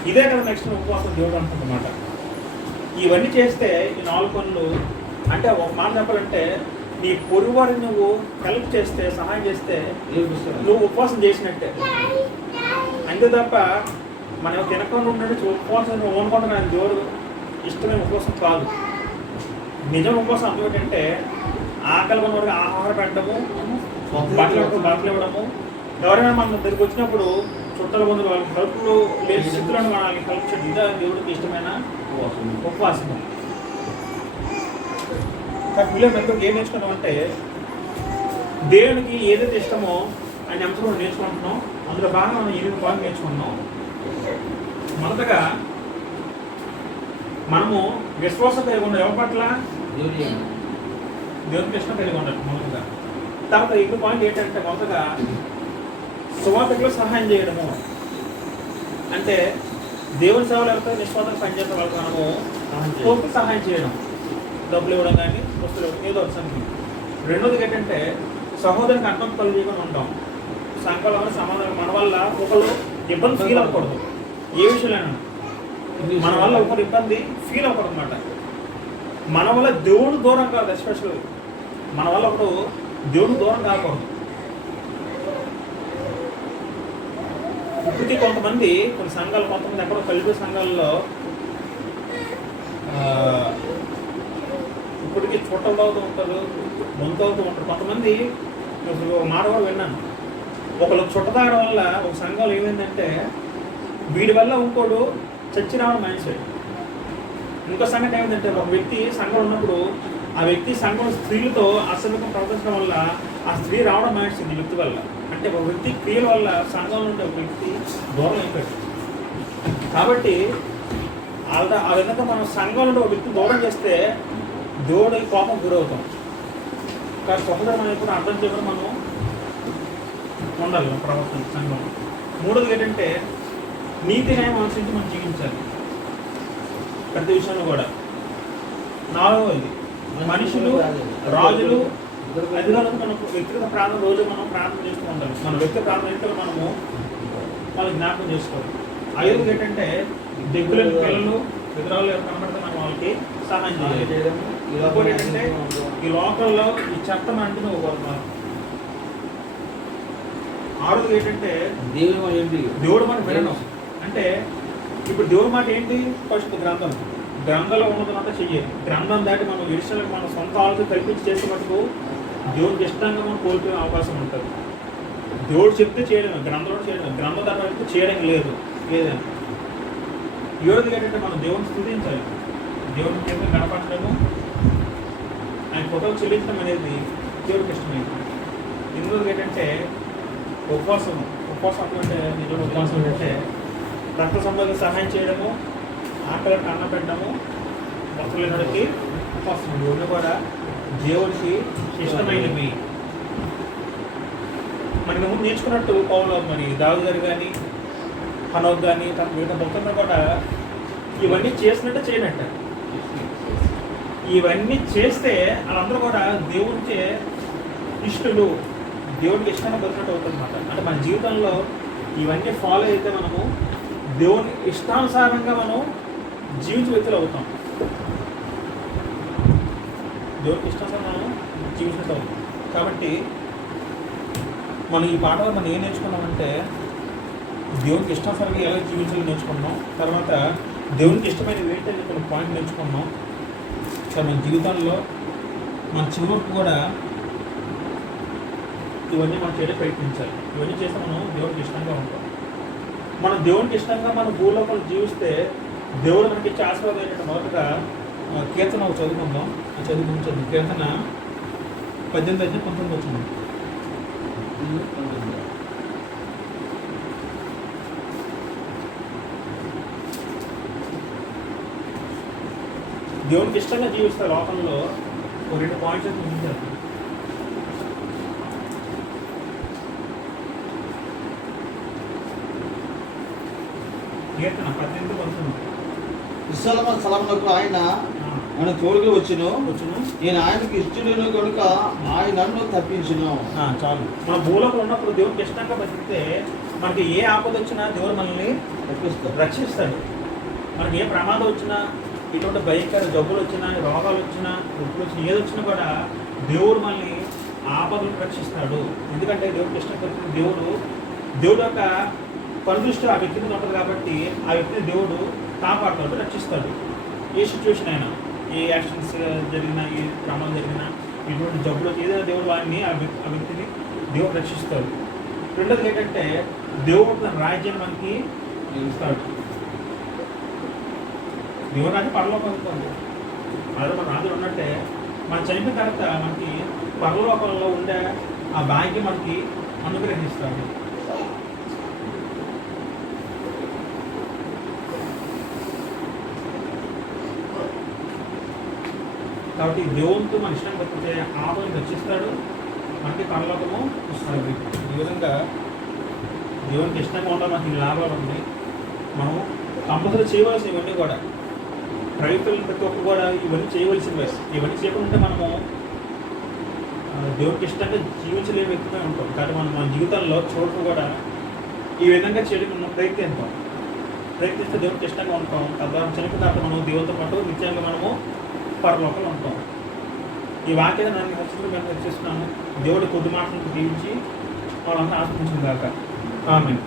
ఇదే కదా నెక్స్ట్ ఉపవాసం దేవుడు అనుకుంటున్నమాట. ఇవన్నీ చేస్తే ఈ 4 పనులు అంటే ఒక మాట చెప్పాలంటే నీ పొరుగువారిని నువ్వు హెల్ప్ చేస్తే, సహాయం చేస్తే నువ్వు ఉపవాసం చేసినట్టే. అంతే తప్ప మనం తినకుండా ఉన్నట్టు ఉపవాసం ఓనుకుంటున్నాను దేవుడు ఇష్టమైన ఉపవాసం కాదు. నిజం ఉపవాసం అందుకంటే ఆకలి ఉన్న వరకు ఆహారం పెట్టడము, బట్టలు ఇవ్వడము, ఎవరైనా మన దగ్గరికి వచ్చినప్పుడు చుట్టాల బంధువులు వాళ్ళకి హెల్ప్లు లేని స్థితులను వాళ్ళకి హెల్ప్ చేయడం, ఇదే దేవుడికి ఇష్టమైన ఉపవాసము. కానీ వీళ్ళు ఎంతో ఏం నేర్చుకున్నాం అంటే దేవునికి ఏదైతే ఇష్టమో ఆయన అంశంలో నేర్చుకుంటున్నాం. అందులో బాగా మనం 8 భాగం నేర్చుకుంటున్నాం. మొదటగా మనము విశ్వాసం కలిగి ఉండాలి ఎవరి పట్ల? దేవుని దేవునికి ఇష్టం కలిగి ఉండాలి మొదలుగా. తర్వాత ఇంకో పాయింట్ ఏంటంటే మొదటగా సువార్తకులు సహాయం చేయడము. అంటే దేవుని సేవలు ఎవరితో నిస్వార్థంగా పనిచేసే వాళ్ళకి మనము తోపు సహాయం చేయడం, డబ్బులు ఇవ్వడం కానీ వస్తువులు ఇవ్వడం ఏదో వచ్చింది. రెండోది ఏంటంటే సహోదరునికి అర్థం కలిగికుండా ఉంటాం. సంకలం సమాధానం మన వల్ల ఒకరు ఇబ్బంది ఫీల్ అవ్వకూడదు. ఏ విషయంలో మన వల్ల ఒకరు ఇబ్బంది ఫీల్ అవ్వకూడదు అన్నమాట. మన వల్ల దేవుడు దూరం కాదు. ఎస్పెషల్లీ మన వల్ల ఒకడు దేవుడు దూరం కాకూడదు. ఇప్పటికీ కొంతమంది కొన్ని సంఘాలు కొంతమంది ఎక్కడో కలిపే సంఘాల్లో ఇప్పటికీ చుట్టలు అవుతూ ఉంటారు, ముందు అవుతూ ఉంటారు. కొంతమంది మాట కూడా విన్నాను, ఒకళ్ళు చుట్ట తాగడం వల్ల ఒక సంఘంలో ఏమైందంటే వీడి వల్ల ఇంకోడు చచ్చి రావడం మైండ్. ఇంకో సంగతి ఏమిటంటే ఒక వ్యక్తి సంఘం ఉన్నప్పుడు ఆ వ్యక్తి సంఘం స్త్రీలతో అసభ్యంగా ప్రవర్తించడం వల్ల ఆ స్త్రీ రావడం మానేసింది ఈ వ్యక్తి వల్ల. అంటే ఒక వ్యక్తి క్రియల వల్ల సంఘంలో ఉండే ఒక వ్యక్తి దూరం అయిపోయాడు. కాబట్టి ఆ విధంగా మనం సంఘంలో ఒక వ్యక్తి దూరం చేస్తే దేవుడి కోపం గురవుతాం. కానీ సహోదరం అనేది కూడా అర్థం చేయడం మనం ఉండాలి మన ప్రవర్తన సంఘంలో. మూడోది ఏంటంటే నీతి న్యాయం అనుసరించి మనం జీవించాలి ప్రతి విషయంలో కూడా. నాలుగవది మనుషులు, రాజులు, అధికారులకు మనకు వ్యక్తిగత ప్రార్థన రోజు మనం ప్రార్థన చేస్తూ ఉండాలి. మన వ్యక్తిగత ప్రార్థన ఏంటో మనము వాళ్ళకి జ్ఞాపకం చేసుకోవాలి. ఐదవది ఏంటంటే దిక్కులేని పిల్లలు, విగ్రహాలు కనబడితే మనం వాళ్ళకి సహాయం చేయాలి. ఇంకోటి ఏంటంటే ఈ లోకల్లో ఈ చట్టం అంటే ఒక ఆరోది ఏంటంటే దేవుడు మాట వినడం. అంటే ఇప్పుడు దేవుడి మాట ఏంటి? ఫస్ట్ గ్రంథంలో ఉన్నదంతా చెయ్యాలి. గ్రంథం దాటి మనం విషయాలకు మన సొంత ఆలోచన కల్పించి చేసే మటుకు దేవుడికి ఇష్టంగా మనం కోల్పోయే అవకాశం ఉంటుంది. దేవుడు చెప్తే చేయడం, గ్రంథంలో చేయడం, గ్రంథం దాటి చేయడం లేదని. ఏడోది ఏంటంటే మనం దేవుడిని స్తుతించాలి. దేవుడిని చేతులు కనపడటము, ఆయన ఫోటోలు చెల్లించడం అనేది దేవుడికి ఇష్టమైంది. ఎనిమిదోది ఏంటంటే ఉపవాసం అంటే నిజంగా ఉపవాసం ఏంటంటే రక్త సంబంధ సహాయం చేయడము, ఆకలికి అన్నం పెట్టడము, వస్తువులకి ఉపవాసం ఇవన్నీ కూడా దేవుడికి ఇష్టమైనవి. మనకి ముందు నేర్చుకున్నట్టు పౌలు మరి దావీదు గారు కానీ హనోక్ కానీ తన మిగతా భక్తులను కూడా ఇవన్నీ చేసినట్టు చేయనట్ట. ఇవన్నీ చేస్తే వాళ్ళందరూ కూడా దేవుడికి ఇష్టలు, దేవుడికి ఇష్టంగా బతికినట్టు అవుతుంది అన్నమాట. అంటే మన జీవితంలో ఇవన్నీ ఫాలో అయితే మనము దేవుని ఇష్టానుసారంగా మనం జీవిత వ్యక్తులు అవుతాం. దేవునికి ఇష్టానుసారం మనం జీవించినట్టు అవుతాం. కాబట్టి మనం ఈ పాటలో మనం ఏం నేర్చుకున్నామంటే దేవునికి ఇష్టానుసారంగా ఎలా జీవించాలని నేర్చుకున్నాం. తర్వాత దేవునికి ఇష్టమైన ఏంటంటే కొన్ని పాయింట్ నేర్చుకున్నాం. సో మన జీవితంలో మన చివరికి కూడా ఇవన్నీ మనం చేయడం ప్రయత్నించాలి. ఇవన్నీ చేస్తే మనం దేవునికి ఇష్టంగా ఉంటాం. మనం దేవునికి ఇష్టంగా మన భూలోకంలో జీవిస్తే దేవుడు మనకి ఇచ్చే ఆశీర్వాదం ఏంటంటే మొదటగా కీర్తన చదువుకుందాం. చదువుకుంటుంది కీర్తన 18-19 వచ్చింది. దేవునికి ఇష్టంగా జీవిస్తే లోకంలో ఒక 2 పాయింట్స్ అయితే ఉంచారు. కీర్తన 18-19 విశాలమైన స్థలమునకు ఆయన మన తోడుగా వచ్చును. నేను ఆయనకు ఇష్టడును కనుక ఆయన నన్ను తప్పించును. చాలు. మన భూలోకంలో ఉన్నప్పుడు దేవుడికి ఇష్టంగా బతికితే మనకి ఏ ఆపద వచ్చినా దేవుడు మనల్ని రక్షిస్తాడు. మనకి ఏ ప్రమాదం వచ్చినా, ఇటువంటి భయంకర జబ్బులు వచ్చినా, రోగాలు వచ్చినా, నొప్పులు వచ్చినా, ఏది వచ్చినా కూడా దేవుడు మనల్ని ఆపదలను రక్షిస్తాడు. ఎందుకంటే దేవుడికి ఇష్టం బతికిన దేవుడు యొక్క పరిదృష్టి ఆ వ్యక్తి మీద ఉంటుంది కాబట్టి ఆ వ్యక్తిని దేవుడు కాపాడుతాడు, రక్షిస్తాడు. ఏ సిచ్యువేషన్ అయినా, ఏ యాక్సిడెంట్స్ జరిగినా, ఏ ప్రమాదం జరిగినా, ఇటువంటి జబ్బులు ఏదైనా దేవుడు వారిని ఆ వ్యక్తిని దేవుడు రక్షిస్తాడు. రెండోది ఏంటంటే దేవుడు తన రాజ్యాన్ని మనకి ఇస్తాడు. దేవుడు రాజ్యం పరలోకం అనుకోండి. అదే మన రాజులు ఉన్నట్టే మన చనిపోయిన తర్వాత మనకి పరలోకంలో ఉండే ఆ భాగ్యం మనకి అనుగ్రహిస్తాడు. కాబట్టి దేవునితో మన ఇష్టం బతికితే ఆపని రక్షిస్తాడు, మనకి పరలోకము ఇస్తాడు. ఈ విధంగా దేవునికి ఇష్టంగా ఉండాలి, మనకి ఇన్ని లాభాలు ఉన్నాయి. మనం కంపల్సరీ చేయవలసిన ఇవన్నీ కూడా ప్రయత్నాలు ప్రతి ఒక్కరు కూడా ఇవన్నీ చేయవలసినవే. ఇవన్నీ చేయకుండా మనము దేవునికి ఇష్టంగా జీవించలేని వ్యక్తిగా ఉంటాం. కానీ మనం మన జీవితంలో చోటు కూడా ఈ విధంగా చేయడం మనం ప్రయత్నిస్తే దేవునికి ఇష్టంగా ఉంటాం. తద్వారా చనిపోయిన తర్వాత మనం దేవునితో పాటు నిత్యంగా మనము పరలోకంలో ఉంటాం. ఈ వాక్యాన్ని నన్ను హెచ్చరికలు మేము హెచ్చిస్తున్నాను. దేవుడి కొద్ది మాటలకు దీవించి వాళ్ళంతా ఆశ్రయించిన దాకా ఆమేన్.